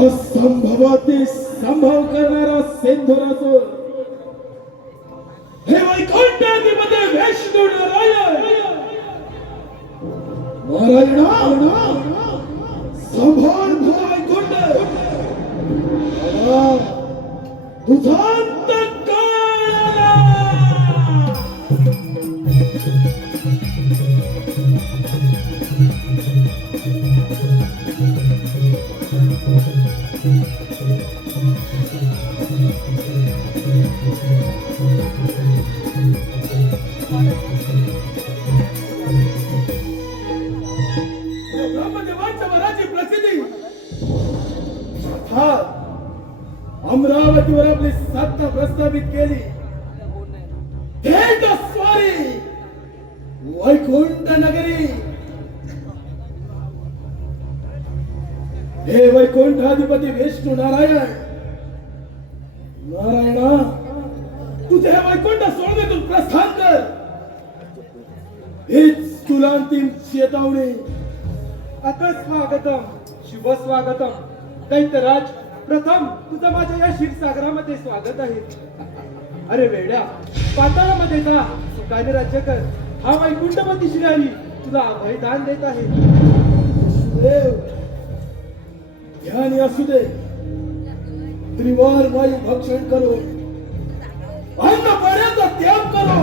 असंभवाती संभव करणारा सिंधुरासूर हे वैकुंठाधिपती विष्णू नारायण. नारायणा संभाळ तुझा वैकुंठ. तुझा अंत काळ आला. ब्रह्मदेवांच्या वराची प्रसिद्धी हा अमरावतीवर आपली सत्ता प्रस्थापित केली. थेट स्वारी वैकुंठ नगरी. हे वैकुंठाधिपती विष्णू नारायण. नारायणा तुझे हे वैकुंठ सोडण्यातून प्रस्थान कर. हीच तुला अंतिम चेतावणी. आता स्वागतम, शुभ स्वागतम. दैत्यराज, प्रथम तुझं माझ्या या क्षीरसागरामध्ये स्वागत आहे. अरे वेड्या, पाताळामध्ये जा, सुखाने राज्य कर. हा वैकुंठपती श्रीहरी तुला अभयदान देत आहे. विष्णुदेव ध्यानी असू दे त्रिवार वायू भक्षण करो अन्न पाण्याचा त्याग करो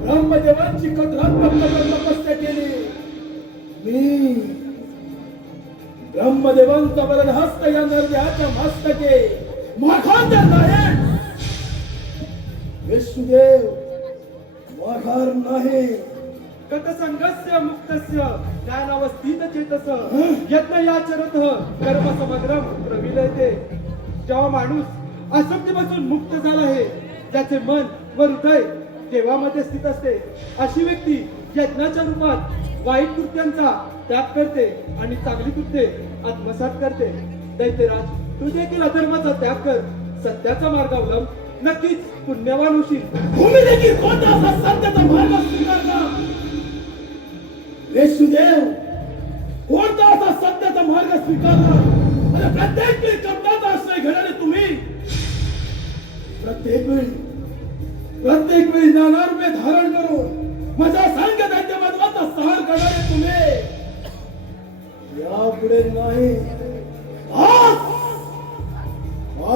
ब्रह्मदेवांची कठोरात्मक तपस्या केली मी ब्रह्मदेवांचा वरद हस्त या नरदेहाच्या मस्तके माखांतर नारायण विष्णुदेव माघार नाही कथसंगस्य मुक्तस्य ज्ञानावस्थित चेतस यज्ञयाचरत कर्म समग्रम प्रविलयते. जेव्हा माणूस आसक्तीपासून मुक्त झाला आहे, ज्याचे मन व हृदय देवामध्ये स्थित असते, अशी व्यक्ती यज्ञाच्या रूपात वाईट कृत्यांचा त्याग करते आणि चांगली कृत्ये आत्मसात करते. दैत्यराज, तू देखील अधर्माचा त्याग कर, सत्याचा मार्ग अवलंब, नक्कीच पुण्यवान होशील. तुम्ही देखील कोणता असा सत्याचा मार्ग स्वीकारता विष्णुदेव? कोणता असा सत्याचा मार्ग स्वीकारला? आणि प्रत्येक वेळी कपटाचा आश्रय घेणारे तुम्ही, प्रत्येक वेळी नानारूपे धारण करून माझ्या सांग दैत्यवादाचा सहार करणारे तुम्ही यापुढे नाही.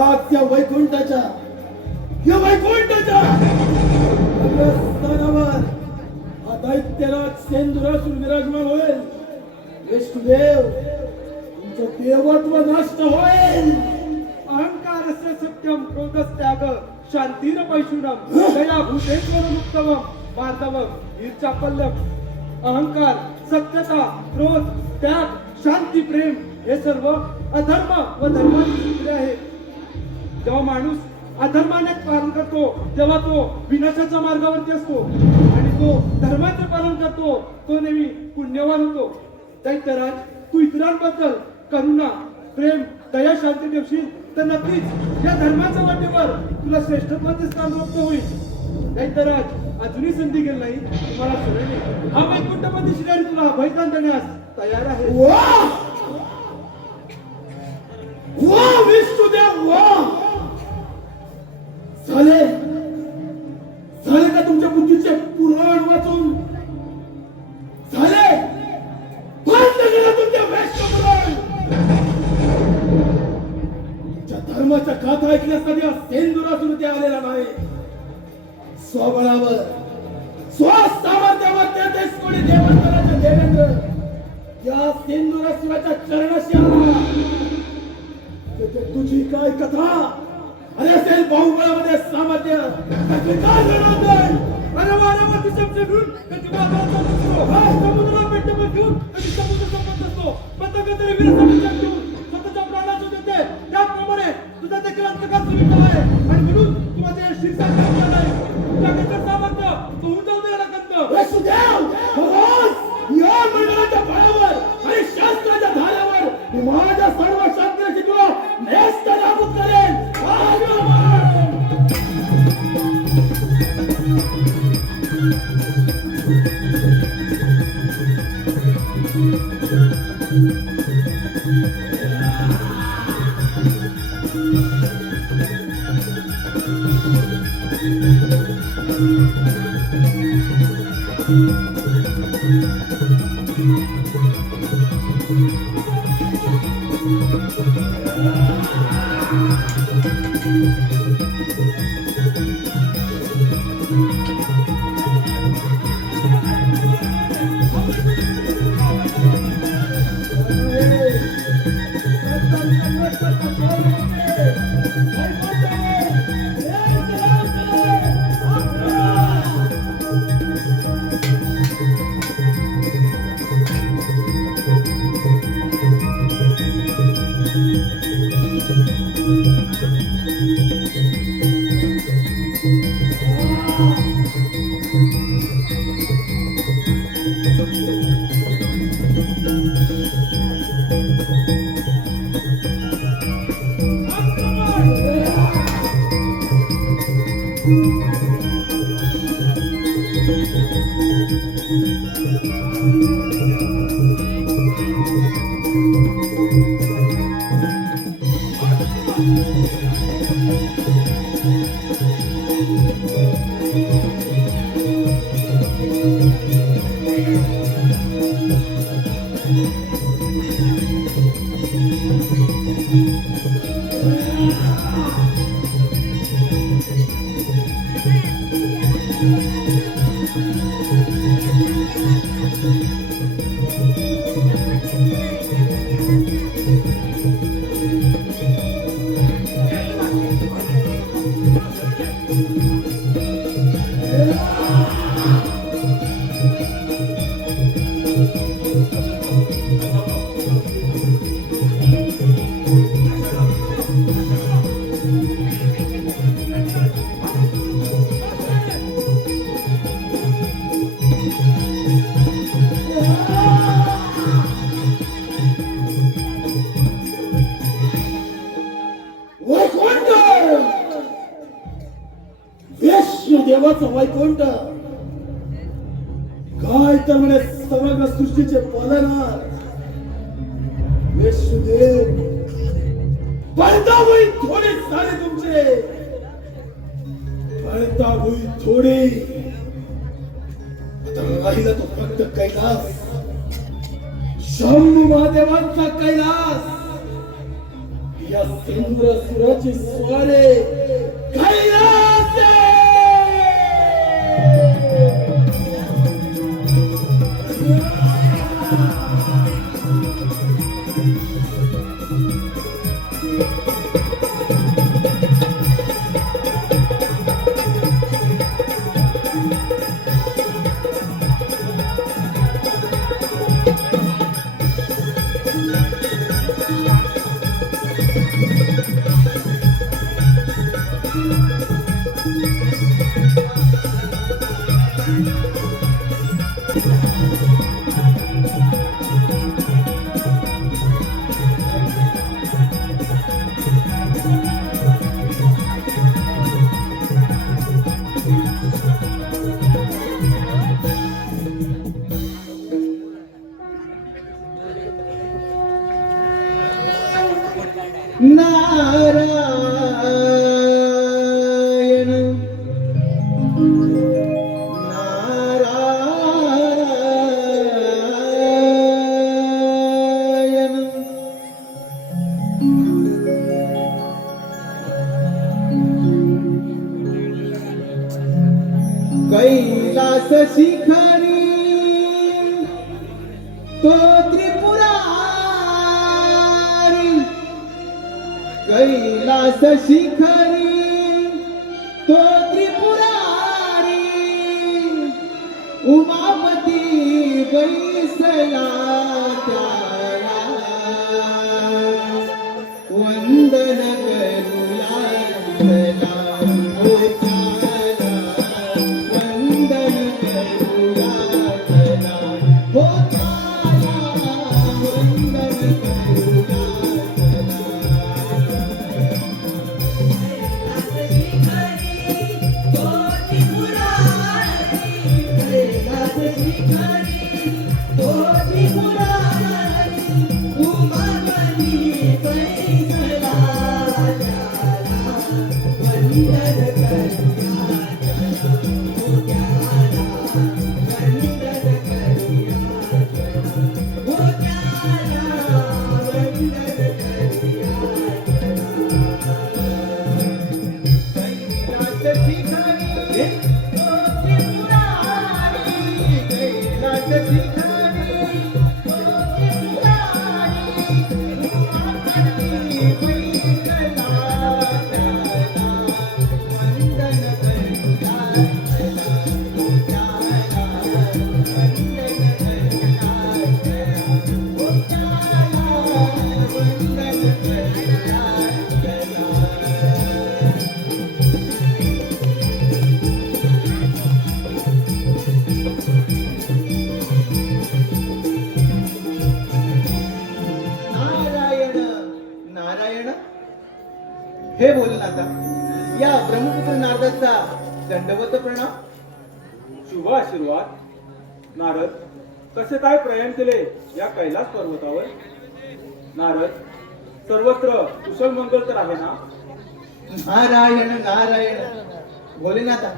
आज त्या वैकुंठाच्या स्थानावर हा दैत्यराज सेंदुरासूर विराजमान होईल. विष्णुदेव, तुमचं देवत्व नष्ट होईल. अहंकारस्य सत्यम क्रोधस्त्याग शांतीर पैशुनम दया भूतेश्वर मुक्तवम बांधवम ईर्चापल्लम. अहंकार, सत्यता, क्रोध, त्याग, शांती, प्रेम हे सर्व अधर्म व धर्माची सूत्रे आहेत. जेव्हा माणूस अधर्माने पालन करतो तेव्हा तो विनाशाच्या मार्गावरती असतो, आणि तो धर्माचे पालन करतो तो नेहमी पुण्यवान होतो. दैत्यराज, तू इतरांबद्दल करुणा, प्रेम, दया, शांती ठेवशील तर नक्कीच या धर्माच्या वाटेवर तुला श्रेष्ठत्वाचे स्थान प्राप्त होईल. दैत्यराज, अजूनही संधी गेली नाही, तुम्हाला सरळ नाही. हा वैकुंठपती श्रीहरी तुला अभयदान देण्यास तयार आहे. वा विष्णुदेव, वा! झाले का तुमच्या बुद्धीचे पुराण वाचून? झाले? बंद करा तुमच्या वैष्णव पुराण. तुमच्या धर्माच्या गाथा ऐकण्यासाठी हा सेंदुरासूर इथे आलेला नाही. स्वबळावर, स्वसामर्थ्यावर 33 कोटी देवांतराच्या देवेंद्र या सेंदुरासुराच्या चरणाशी आला. तुझी काय कथा? अरे असेल बाहुबळामध्ये सामर्थ्य, त्याची काय जणार्दन? अरे वाऱ्यावरती चमचे घेऊन कधी वादळाचा नसतो, समुद्राला पेटवून घेऊन कधी समुद्र संपत नसतो, पतंगातरी वीरसंचार घेऊन स्वतःच्या प्राणाचं देते. त्याप्रमाणे तुझा देखील अंतकार सुविधा आहे, आणि म्हणून तू माझ्या शिरसाट आहे. तुझ्याकडचं सामर्थ्य तू होऊन जाऊ दे अडकंत. वसुदेव, महाराज, या मंडळाच्या बळावर आणि शास्त्राच्या धाऱ्यावर मी माझ्या सर्व शस्त्राची तुला नेस्त नाबूद करेन. Thank you. तोच वैकुंठ काय तर म्हणे समग्र सृष्टीचे पालनहार विष्णुदेव पळताभुई थोडे झाले तुमचे पळताभुई थोडे आता राहिला तो फक्त कैलास शंभू महादेवांचा कैलास या सिंधुरा सुराचे स्वारे कैलास नारायण नारायण कैलास शिखरी तो त्रिपुरारी कैलास शिखरी तो त्रिपुरारी उमापती बैसला त्याला वंदन करूया त्याला, ओ त्याला वंदन करूया त्याला, ओ त्याला वंदन करूया त्याला. नारायण नारायण हे बोलून आता या ब्रह्मपुत्र नारदाचा दंडवत प्रणाम. शुभ आशीर्वाद. नारद, कसे काय प्रयाण केले या कैलास पर्वतावर? नारद, सर्वत्र कुशल मंगल तर आहे ना? नारायण नारायण भोलेनाथा,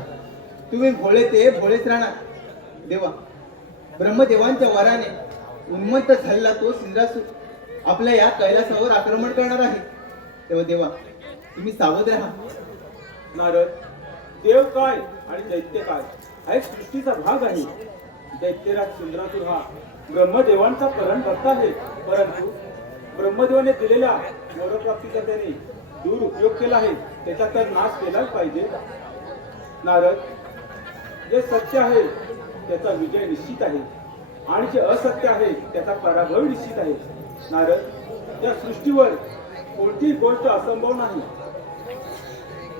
तुम्ही भोळे ते भोळेच राहणार. देवा, ब्रह्मदेवांच्या वराने उन्मत्त झालेला तो सिंद्रासूर आपल्या या कैलासावर आक्रमण करणार आहे. तेव्हा देवा, तुम्ही सावध राहा. नारद, देव काय आणि दैत्य काय हा एक सृष्टीचा भाग आहे. दैत्यराज चंद्रासूर हा ब्रह्मदेवांचा करणकर्ता आहे, परंतु ब्रह्मदेवाने दिलेल्या वरप्राप्तीचा त्याने दुरुपयोग केला आहे. त्याचा तर नाश केलाच पाहिजे. नारद, जे सत्य आहे त्याचा विजय निश्चित आहे आणि जे असत्य आहे त्याचा पराभव निश्चित आहे. नारद, या सृष्टीवर कोणतीही गोष्ट असंभव नाही.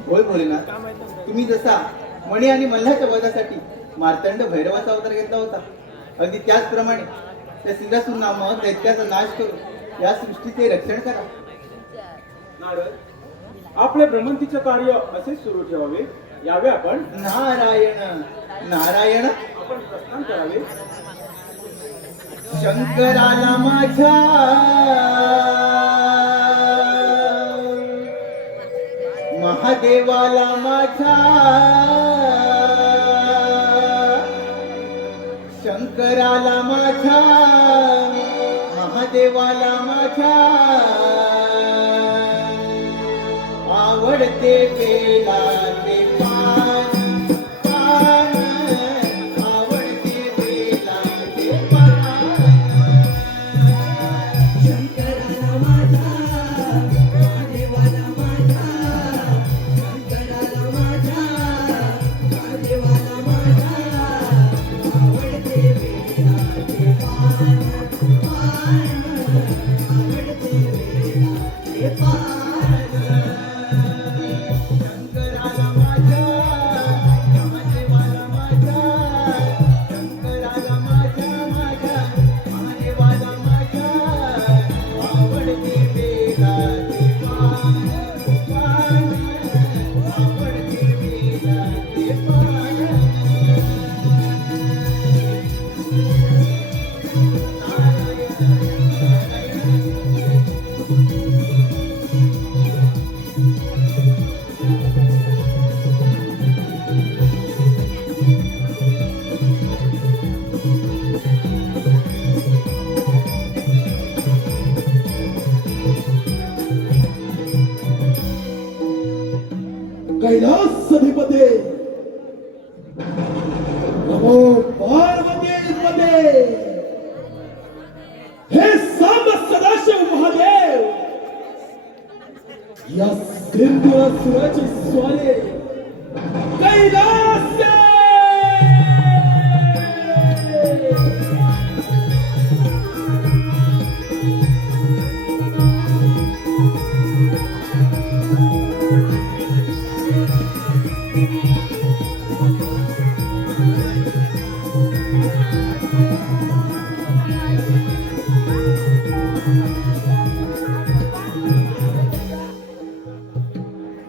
होय भोलेनाथ, तुम्ही जसा मणी आणि मल्हाच्या वधासाठी मार्तंड भैरवाचा अवतार घेतला होता, अगदी त्याचप्रमाणे त्या सिंद्रासूर नामक दैत्याचा नाश करून या सृष्टीचे रक्षण करा. नारद, आपले भ्रमंतीचे कार्य असेच सुरू ठेवावे यावे आपण. नारायण नारायण आपण प्रस्थान करावे. शंकराला माझ्या महादेवाला माझ्या शंकराला माझ्या महादेवाला माझ्या आवडते बेलाचे पान पान आवडते बेलाचे पान शंकराला माझा महादेवाला माझा शंकराला माझा महादेवाला माझा आवडते बेलाचे पान पान आवडते बेलाचे पान शंकराला माझ्या महादेवाला माझ्या शंकराला माझ्या माझ्या महादेवाला माझ्या आवडते बेलाचे पान पान आवडते बेलाचे पान कैलास अधिपते नमो पार्वती पते हे सांब सदाशिव महादेव या सिंधुरासुराची स्वारी कैलास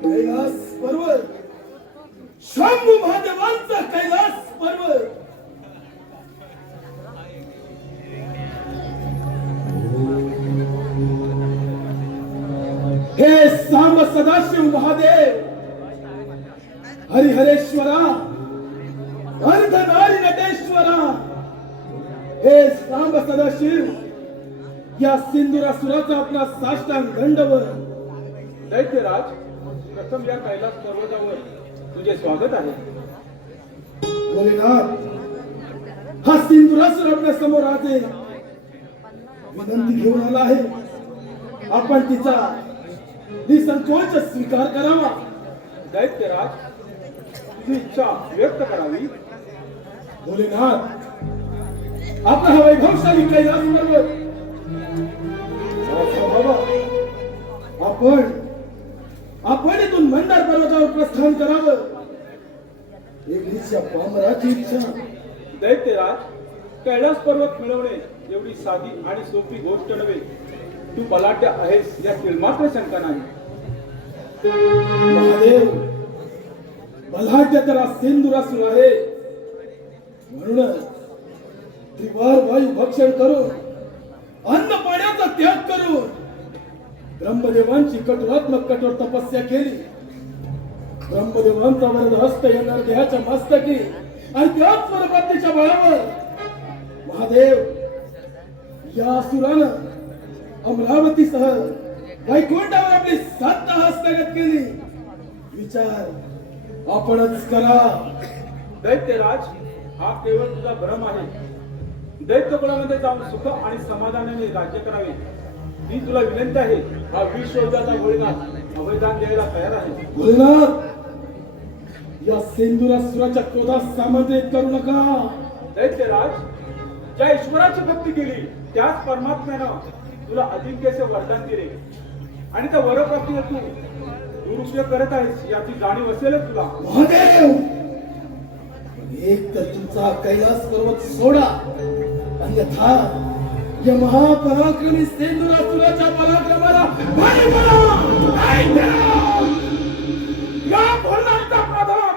कैलास पर्वत शंभू महादेवांचा कैलास पर्वत हे सांब सदाशिव महादेव हरिहरेश्वरा अर्धनारी नटेश्वरा हे सांब सदाशिव या सिंधुरासुराचा आपला साष्टांग दंडवर दैत्यराज, प्रथम या कैलास पर्वतावर तुझे स्वागत आहे. भोलेनाथ हा सिंधुरासुर आपल्या समोर आहे विनंती घेऊन आला आहे आपण तिचा निसंकोच स्वीकार करावा. दैत्यराज, तुझी इच्छा व्यक्त करावी. भोलेनाथ आपला हा वैभवशाली कैलास पर्वत बाबा आपण इथून मंदार पर्वतावर प्रस्थान करावं एवढीच या पामराची इच्छा. दैत्यराज, कैलास पर्वत मिळवणे एवढी साधी आणि सोपी गोष्ट नव्हे. तू बलाढ्य आहेस यात मात्र शंका नाही. महादेव बलाढ्य तर हा सिंधुरासुर आहे म्हणूनच त्रिवार वायू भक्षण करून अन्न पाण्याचा त्याग करून ब्रह्मदेवांची कठोर तपस्या केली. ब्रह्मदेवांचा वरद हस्त येणार देहाच्या मस्तकी आणि त्याच परमात्मेच्या बळावर महादेव या असुरानं अमरावतीसह वैकुंठावर आपली सत्ता हस्तगत केली. विचार आपणच करा. दैत्यराज, हा केवळ तुझा भ्रम आहे. दैत्य कुळामध्ये जाऊन सुख आणि समाधानाने राज्य करावे ही तुला विनंती आहे. हा विश्वदाचा भोलेनाथ अभयदान द्यायला तयार आहे. भोलेनाथ या सिंधुरासुराच्या क्रोधास सामंत्रित करू नका. दैत्यराज, ज्या ईश्वराची भक्ती केली त्याच परमात्म्यानं तुला अजिंक्यचे वरदान दिले आणि त्या वरप्राप्तीचा तू दुरुपयोग करत आहेस याची जाणीव असेलच तुला. महादेव एक तर तुमचा कैलास पर्वत सोडा अन्यथा या महापराक्रमी सिंधुरासुराच्या पराक्रमाला बळी पडा. या भोलानाथचा प्रधान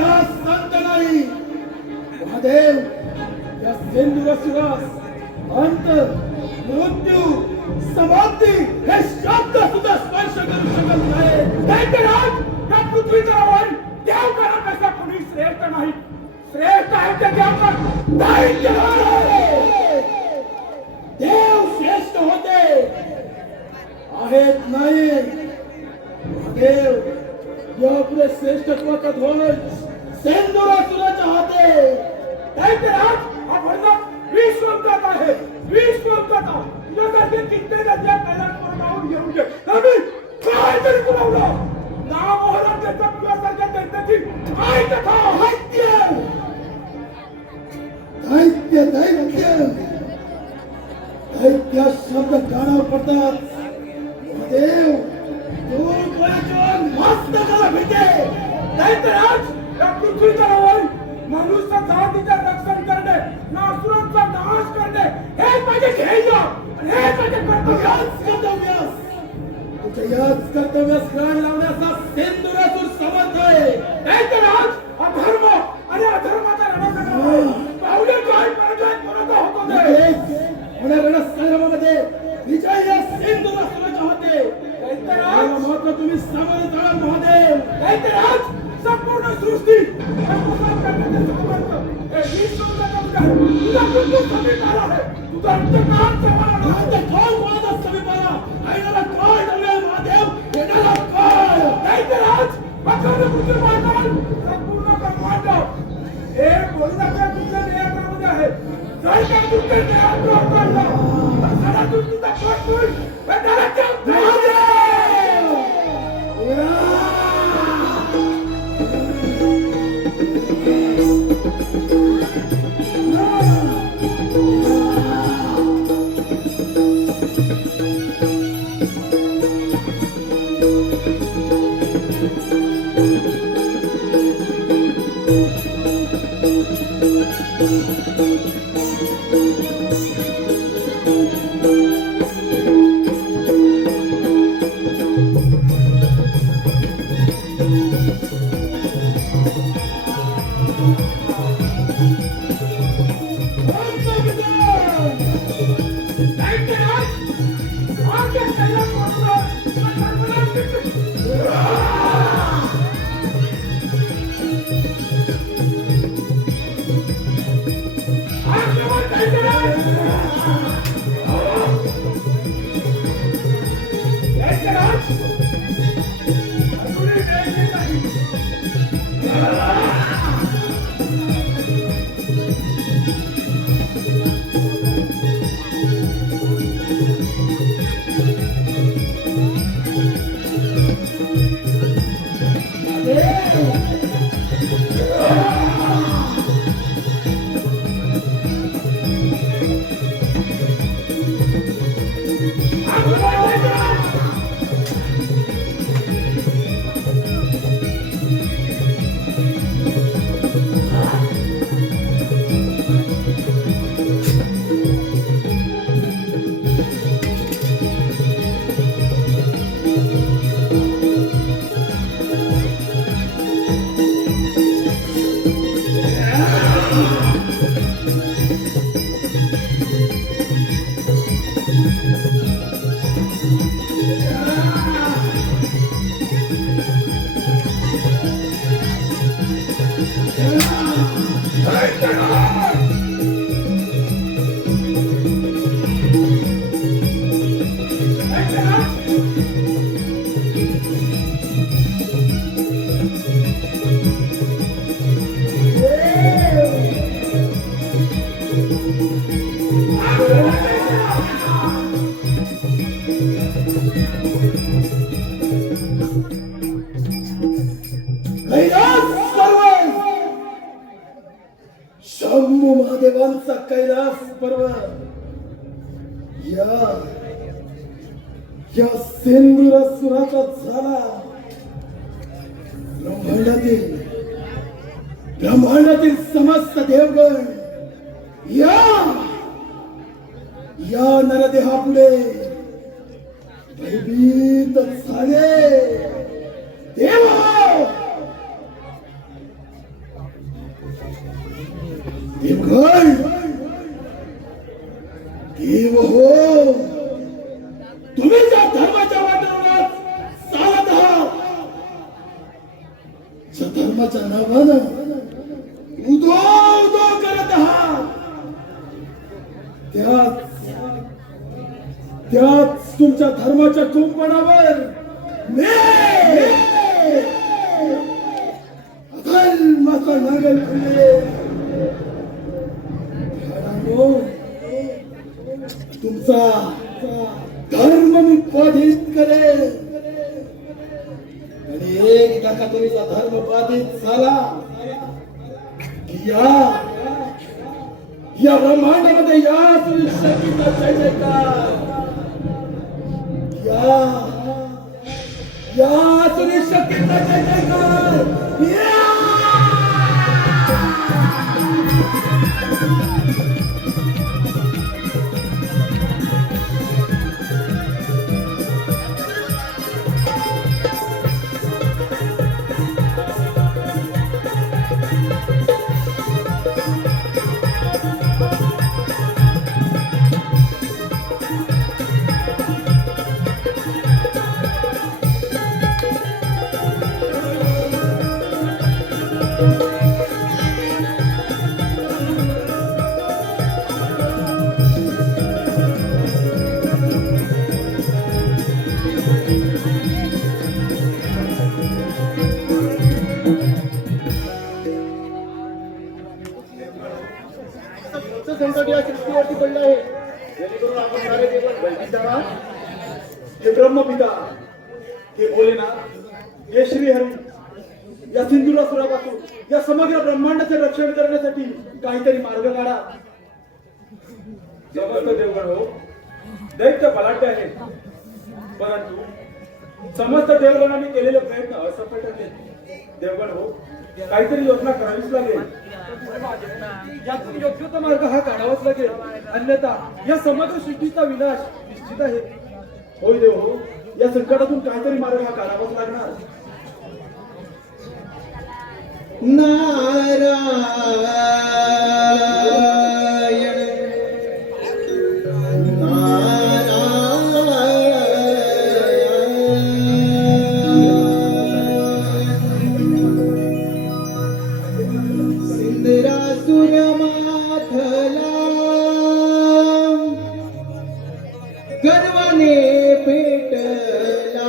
इतिहास सांगत नाही. महादेव या सेंदुरासुरास अंत, मृत्यू, समाप्ती हे शब्द सुद्धा स्पर्श करू शकत नाही. दैत्यराज, या पृथ्वीतलावर देव करण्यापेक्षा कोणी श्रेष्ठ नाही. श्रेष्ठ आहे ते देव दैत्यराज. देव श्रेष्ठ होते आहेत नाही. देव देवापुढे श्रेष्ठत्वाचा ध्वज सेंदुरासुराच्या हाते. दैत्यराज, हा भरला विश्वंकट आहे. विश्वंकट तुझ्यासारखे कित्येक राज्यात कैलासवर जाऊन घेऊन घे. आम्ही काय तरी तुला नाव मोहरा त्याच्या तुझ्यासारख्या दैत्याची काय कथा. दैत्य दैत्य दैत्य दैत्य शब्द कानावर पडतात. देव दूर कोणाच्या मस्तकाला भेटे. दैत्यराज, या पृथ्वी तलावर मनुष्य जातीचे रक्षण करणे, नासुरांचा नाश करणे हे माझे ध्येय आणि हे माझे कर्तव्य. तुझ्या याच कर्तव्यास प्राण लावण्याचा सेंदुरासुर समर्थ आहे. दैत्यराज, अधर्म आणि अधर्माचा रणसंग्राम पावले काय पराजय कोणाचा होतो ते. होणाऱ्या रणसंग्रामामध्ये विजय या सेंदुरासुराच्या होते. दैत्यराज, मात्र तुम्ही सामोरे जाणार महादेव. दैत्यराज, संपूर्ण सृष्टी करण्याचे समर्थ हे विश्वंकट आहे. तुझा मृत्यू समीप आला आहे. तुझा अंतकाळ जवळ आला आहे. कोण कोणाचा समीप आला. ऐनाला काय नव्हे महादेव, येणारा काय. दैत्यराज, अखंड पृथ्वी पाताळ संपूर्ण ब्रह्मांड हे बोलण्याच्या तुझ्या नियंत्रणामध्ये आहे. जर का तुझ्या नियंत्रण काढलं तर सदा तुझा पट होईल. हे नरकात महादेव. शंभू महादेवांचा कैलास पर्वत या सेंदुरासुराचा झाला. ब्रह्मांडातील समस्त देवगण या नरदेहापुढे भयभीत झाले. देवा देवगण देव हो, तुम्ही ज्या धर्माच्या वाटेवर चालत आहात, ज्या धर्माच्या नावानं उदो उदो करत आहात, त्याच तुमच्या धर्माच्या कुंपणावर धर्माचा नागल फुलले. तुमचा धर्म मी बाधित करेल, आणि एकदा का तुमचा धर्म बाधित झाला की या ब्रह्मांडामध्ये या शक्तीचा जय जयकार, या सुनी शक्तीचा जय जयकार. संकट या सृष्टीवरती पडलं आहे, जेणेकरून आपण सारे देवगण भयभीत आहात. हे ब्रह्मपिता, हे भोलेनाथ, हे श्रीहरी, या सिंधुरासुरापासून या समग्र ब्रह्मांडाचे रक्षण करण्यासाठी काहीतरी मार्ग काढा. समस्त देवगण हो, दैत्य बलाढ्य आहेत, परंतु समस्त देवगणांनी केलेले प्रयत्न असफल ठरले. देवगण हो, काहीतरी योजना करावीच लागेल. यातून योग्य तो मार्ग हा काढावाच लागेल, अन्यथा या समग्र सृष्टीचा विनाश निश्चित आहे. होय देव हो, या संकटातून काहीतरी मार्ग हा काढावाच लागणार. गर्वाने पेटला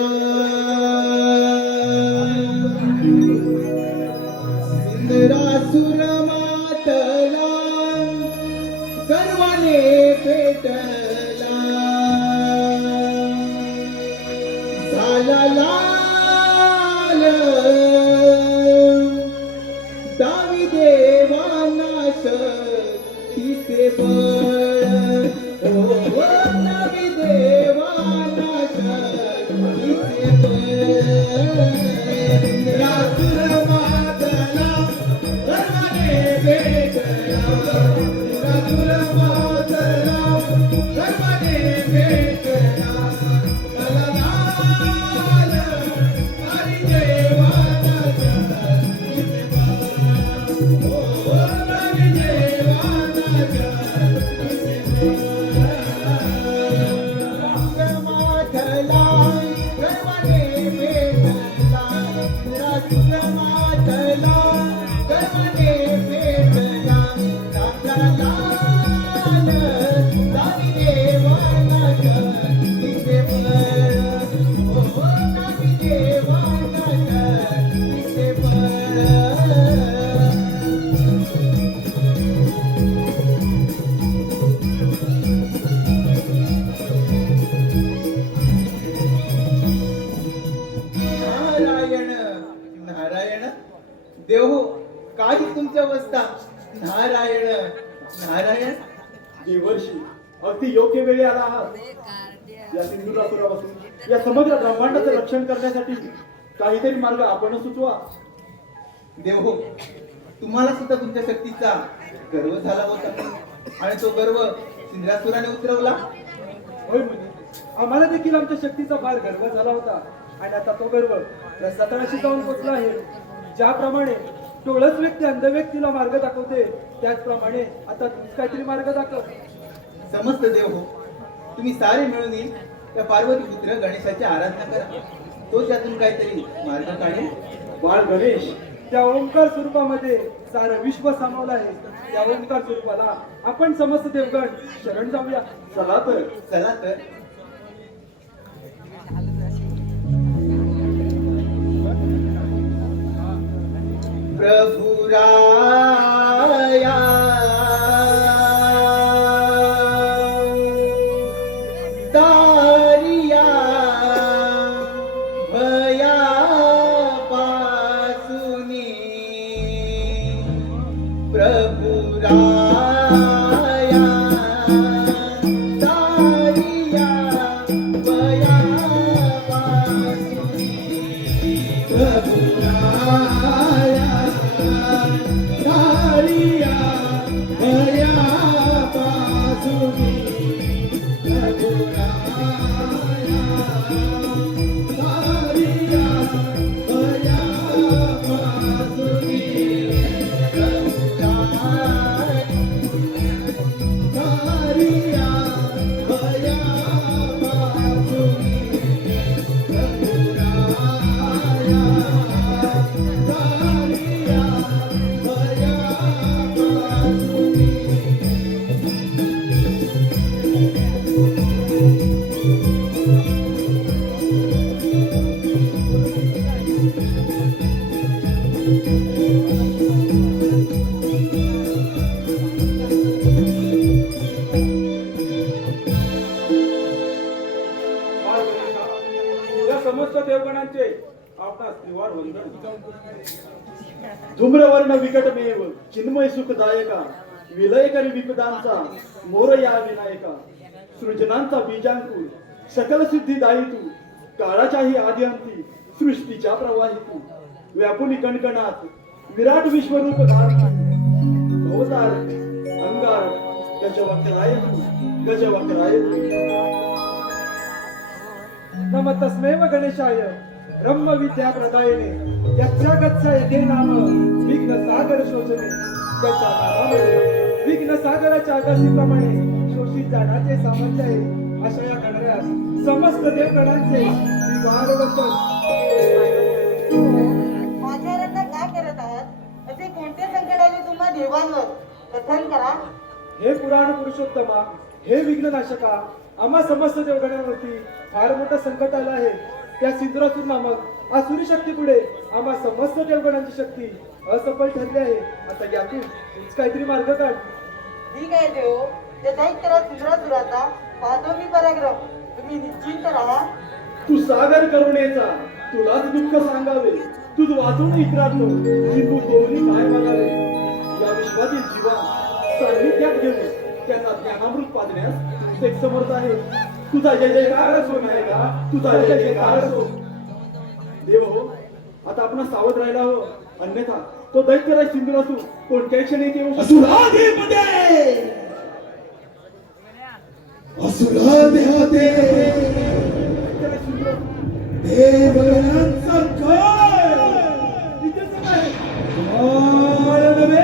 इंद्रासुर मातला, गर्वाने पेटला, झाला लाल दावी देवाना शक्तीचे बळ, दावी देवाना शक्तीचे बळ. इंद्रासुर मातला, गर्वाने पेटला, इंद्रासुर मातला, गर्वाने पेटला, झाला लाल दावी देवाना शक्तीचे बळ, दावी देवाना शक्तीचे नारायण देव हो, काय तुमच्या अवस्था. नारायण नारायण. देवर्षी, अगदी योग्य वेळी आला आहात. या सिंधुरासुरापासून या समग्र ब्रह्मांडाचे रक्षण करण्यासाठी काहीतरी मार्ग आपण सुचवा. देव हो, तुम्हाला सुद्धा तुमच्या शक्तीचा गर्व झाला होता, आणि तो गर्व इंद्रासुराने उतरवला. होय मुनी, आम्हाला देखील आमच्या शक्तीचा फार गर्व झाला होता, आणि आता तो गर्व रसातळाशी जाऊन पोचला आहे. ज्याप्रमाणे टोळच व्यक्ती अंध व्यक्तीला मार्ग दाखवते, त्याचप्रमाणे आता तूच काहीतरी मार्ग दाखव. समस्त देव हो, तुम्ही सारे मिळून त्या पार्वती पुत्र गणेशाची आराधना करा. तो त्यातून काहीतरी मार्ग काढेल. बाळ गणेश, त्या ओंकार स्वरूपामध्ये सारं विश्व सामावलं आहे. त्या ओंकार स्वरूपाला आपण समस्त देवगण शरण जाऊया. चला तर. चला तर. प्रभु राया दारिया भया पासुनी प्रभु राया दारिया भया पासुनी प्रभु राया दारिया भया पासुनी प्रभु राया दारिया भया पासुनी प्रभु राया दारिया भया पासुनी प्रभु राया दारिया भया पासुनी. बाळ गणेशा, या समस्त देवगणांचे आपणास त्रिवार वंदन. धूम्रवर्ण विकटमेव चिन्मय सुखदायका विलयकरी विपदांचा मोरया विनायका सृजनांचा बीजांकुर सकल सिद्धिदायी तू काळाच्याही आदी अंती सृष्टीच्या प्रवाही तू व्यापुनी कणकणात विराट विश्वरूप धारती अवतार अंगार गजवक्राय तू गजवक्राय तू. नम तस्मेव गणेशाय ब्रह्म विद्या प्रदायने यच्चा गच्छ येथे नाम विघ्न सागर शोषणे. त्याच्या नावामध्ये विघ्न सागराच्या आकाशीप्रमाणे शोषित जाण्याचे सामर्थ्य आहे. अशा या गणरायास समस्त देवगणांचे त्रिवार वंदन. माझ्यावरनं काय करत आहात? असे कोणते संकट आले तुम्हा देवांवर? कथन करा. हे पुराण पुरुषोत्तमा, हे विघ्ननाशका, आम्हा समस्त देवगणांवरती फार मोठं संकट आलं आहे. त्या सिंधुरासूर नामक आसुरी शक्ती पुढे आम्हा समस्त देवगणांची शक्ती असफल ठरली आहे. आता यातून तूच काहीतरी मार्ग काढ. ठीक आहे देव, त्या दैत्यराज सुराचा पाहतो मी पराक्रम. तुम्ही निश्चिंत राहा. तू सागर करुणेचा तुलाच दुःख सांगावे तुझ वाचून इतरांनो हिंदू दोन्ही काय बघावे. या विश्वातील जीवा सान्निध्यात घेऊन त्यांना ज्ञानामृत पाजण्यास एक समर्थ आहे. तुझा जय जयकार असो नायका, तुझा जय जयकार असो. देव हो, आता आपण सावध राहायला हो, अन्यथा तो दैत्यराज सिंधुरासूर कोणत्या क्षणी येऊ शकतो. असुराधिपते असुराधिपते दैत्यराज सिंधुरासूर देवगणांचा काय तिथेच आहे. नवे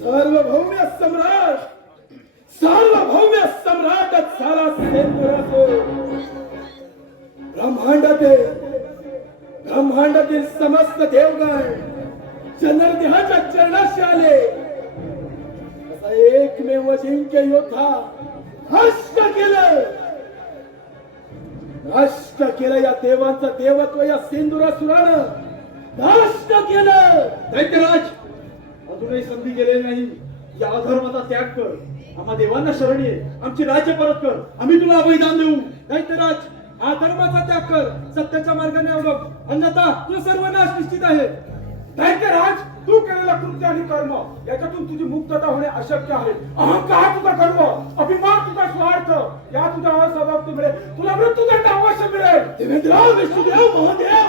सार्वभौम्य सम्राट सार्वभौम्य सम्राट झाला सिंधुरासूर. ब्रह्मांडातील समस्त देवगण चंद्रदेहाच्या चरणाशी आले. असा एकमेव अजिंक्य योद्धा नष्ट केलं या देवांचं देवत्व या सिंधुरासुरानं नष्ट केलं. दैत्यराज, अजूनही संधी गेलेली नाही. या अधर्माचा त्याग कर, आम्हा देवांना शरण ये, आमचे राज्य परत कर, आम्ही तुला बलिदान देऊ. दैत्यराज, हा धर्माचा त्याग कर, सत्याच्या मार्गाने अवलंब, अन्यथा तुझा सर्वनाश निश्चित आहे. दैत्यराज, तू केलेला कृत्य आणि कर्म याच्यातून तुझी मुक्तता होणे अशक्य आहे. अहंकार तुझा कर्म, अभिमान तुझा स्वार्थ, या तुझ्या अस्वभावामुळे तुला मृत्यूदंड अवश्य मिळेल. देवेंद्र, विष्णुदेव, महादेव,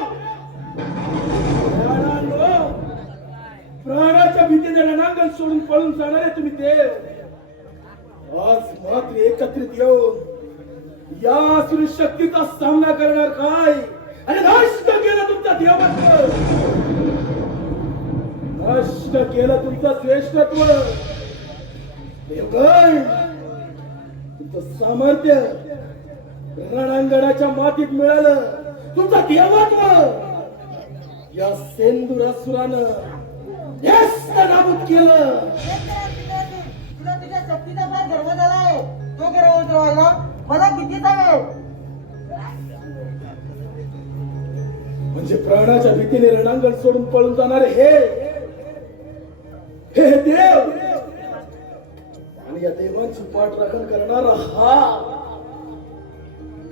प्राणाच्या भीतीने रणांगण सोडून पळून जाणारे तुम्ही देव आज मात्र एकत्रित येऊन या असुरी शक्तीचा सामना करणार काय? आणि नष्ट केलं तुमचा देवत्व, नष्ट केलं तुमचं श्रेष्ठत्व, देवगण तुमचं सामर्थ्य रणांगणाच्या मातीत मिळालं. तुमचं देवत्व या सेंदुरासुरानं नाबूद केलं. तुला तुझ्या शक्तीचा फार गर्व झालाय. तो गर्व उतरवायला मला किती सांगेल. म्हणजे प्राणाच्या भीतीने रणांगण सोडून पळून जाणारे हे देव आणि या देवांची पाठराखण करणारा हा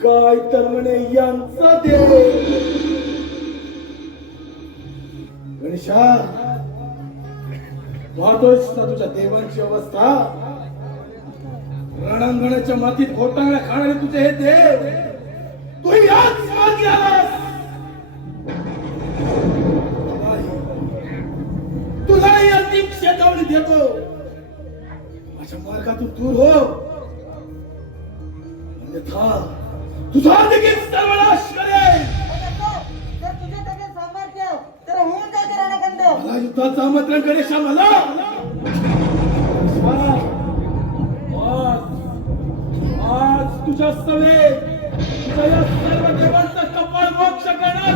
काय तर म्हणे यांचा देव. गणेशा, पाहतोयस ना तुझ्या देवांची अवस्था. रणांगणाच्या मातीत घोटांगड्या खाणारे तुझे हे देव, तू याच मार्गी आलास. तुलाही अंतिम शेतावणी देतो. माझ्या मार्गातून दूर हो, अन्यथा तुझा देखील सर्वनाश करेल. जर तुझे त्याचे सामर्थ्य तर होऊन जाते रणखंड. मला युद्धाचं आमंत्रण गणेशा, मला आज तुझ्या सवे तुझ्या या सर्व देवांचा कपाळ मोक्ष करणार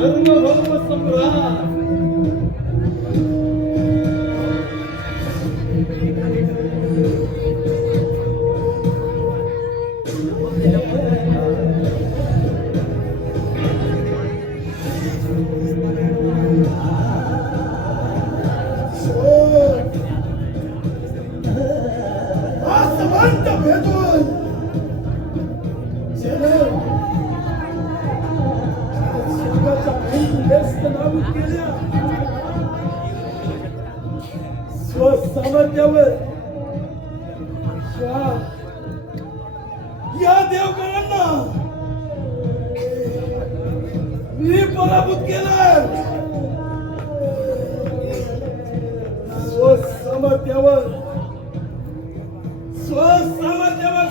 सार्वभौम सम्राट आसमंत भेदून स्वर्गाच्या व्यस्त नाबूद केल्या स्वसामर्थ्यावर या देवगणांना मी पराभूत केलं. स्वसामर्थ्यावर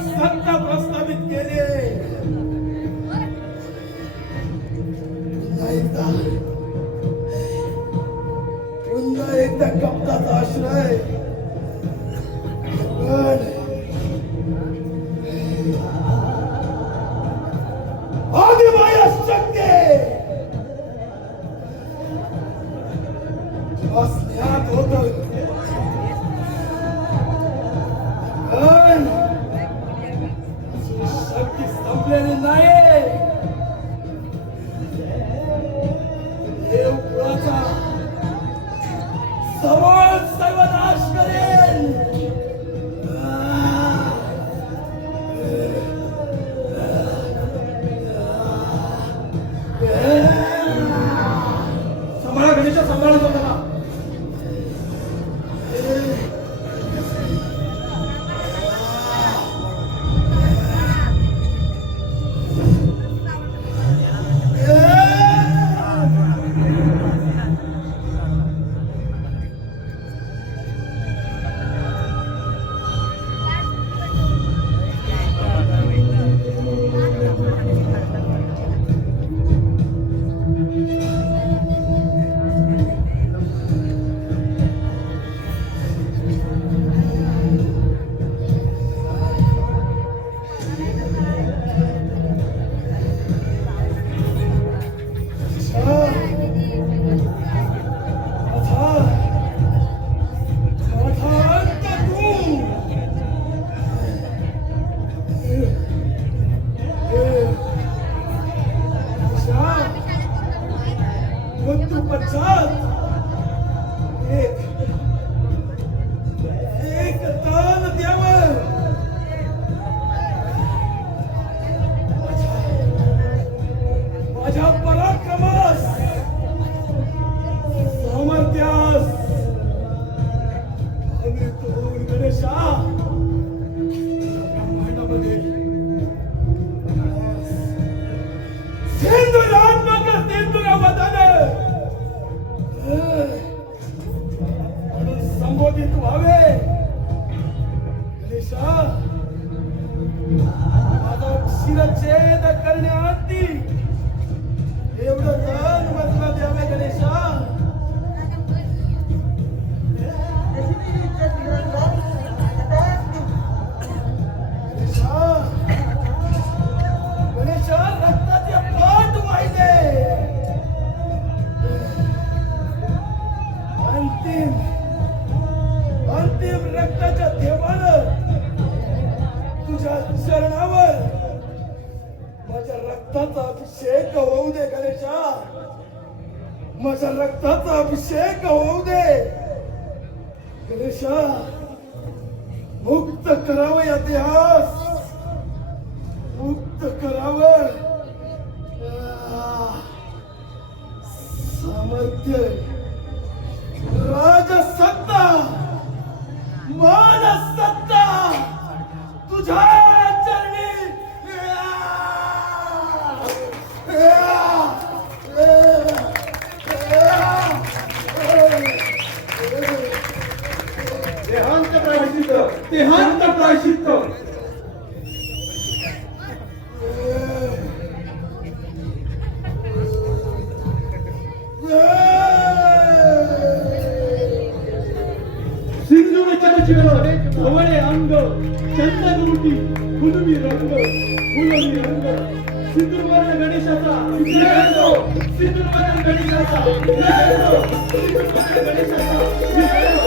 सत्ता प्रस्थापित केली. पुन्हा एकदा कपटाचा आश्रय. पण आदिमाया शक्ती असण्यात होत. पण शक्ती संपलेली नाही. देवकुळाचा सर्वनाश करेल. सांभाळा गणेशा, सांभाळा स्वतःला. एक तान द्यावं. माझ्या पराक्रमास सामर्थ्यास आम्ही तो गणेशा ब्रह्मांडामध्ये सेंदुरात्मक सेंदुरावदानं संबोधित व्हावे. गणेशा माझा शिरच्छेद करण्याआधी एवढं दान मला द्यावे. गणेशा गणेशा रक्ताचे पाठ वाहिले. अंतिम रक्ताच्या देवानं तुझ्या चरणावर माझ्या रक्ताचा अभिषेक होऊ दे. गणेशा माझ्या रक्ताचा अभिषेक होऊ दे. गणेशा मुक्त करावं या देहास, मुक्त करावं. सामर्थ्य, राजसत्ता, मानसत्ता तुझ्या चरणी. देहांत प्रायश्चित्त, देहांत प्रायश्चित्त. सिंधूर चरचिर धवळे अंग, चंदनरुटी, फुलवी रंग, फुलवी रंग. सिंदूरवर्ण गणेशाचा जय असो. सिंदूरवर्ण गणेशाचा जय असो. सिंदूरवर्ण गणेशाचा जय असो.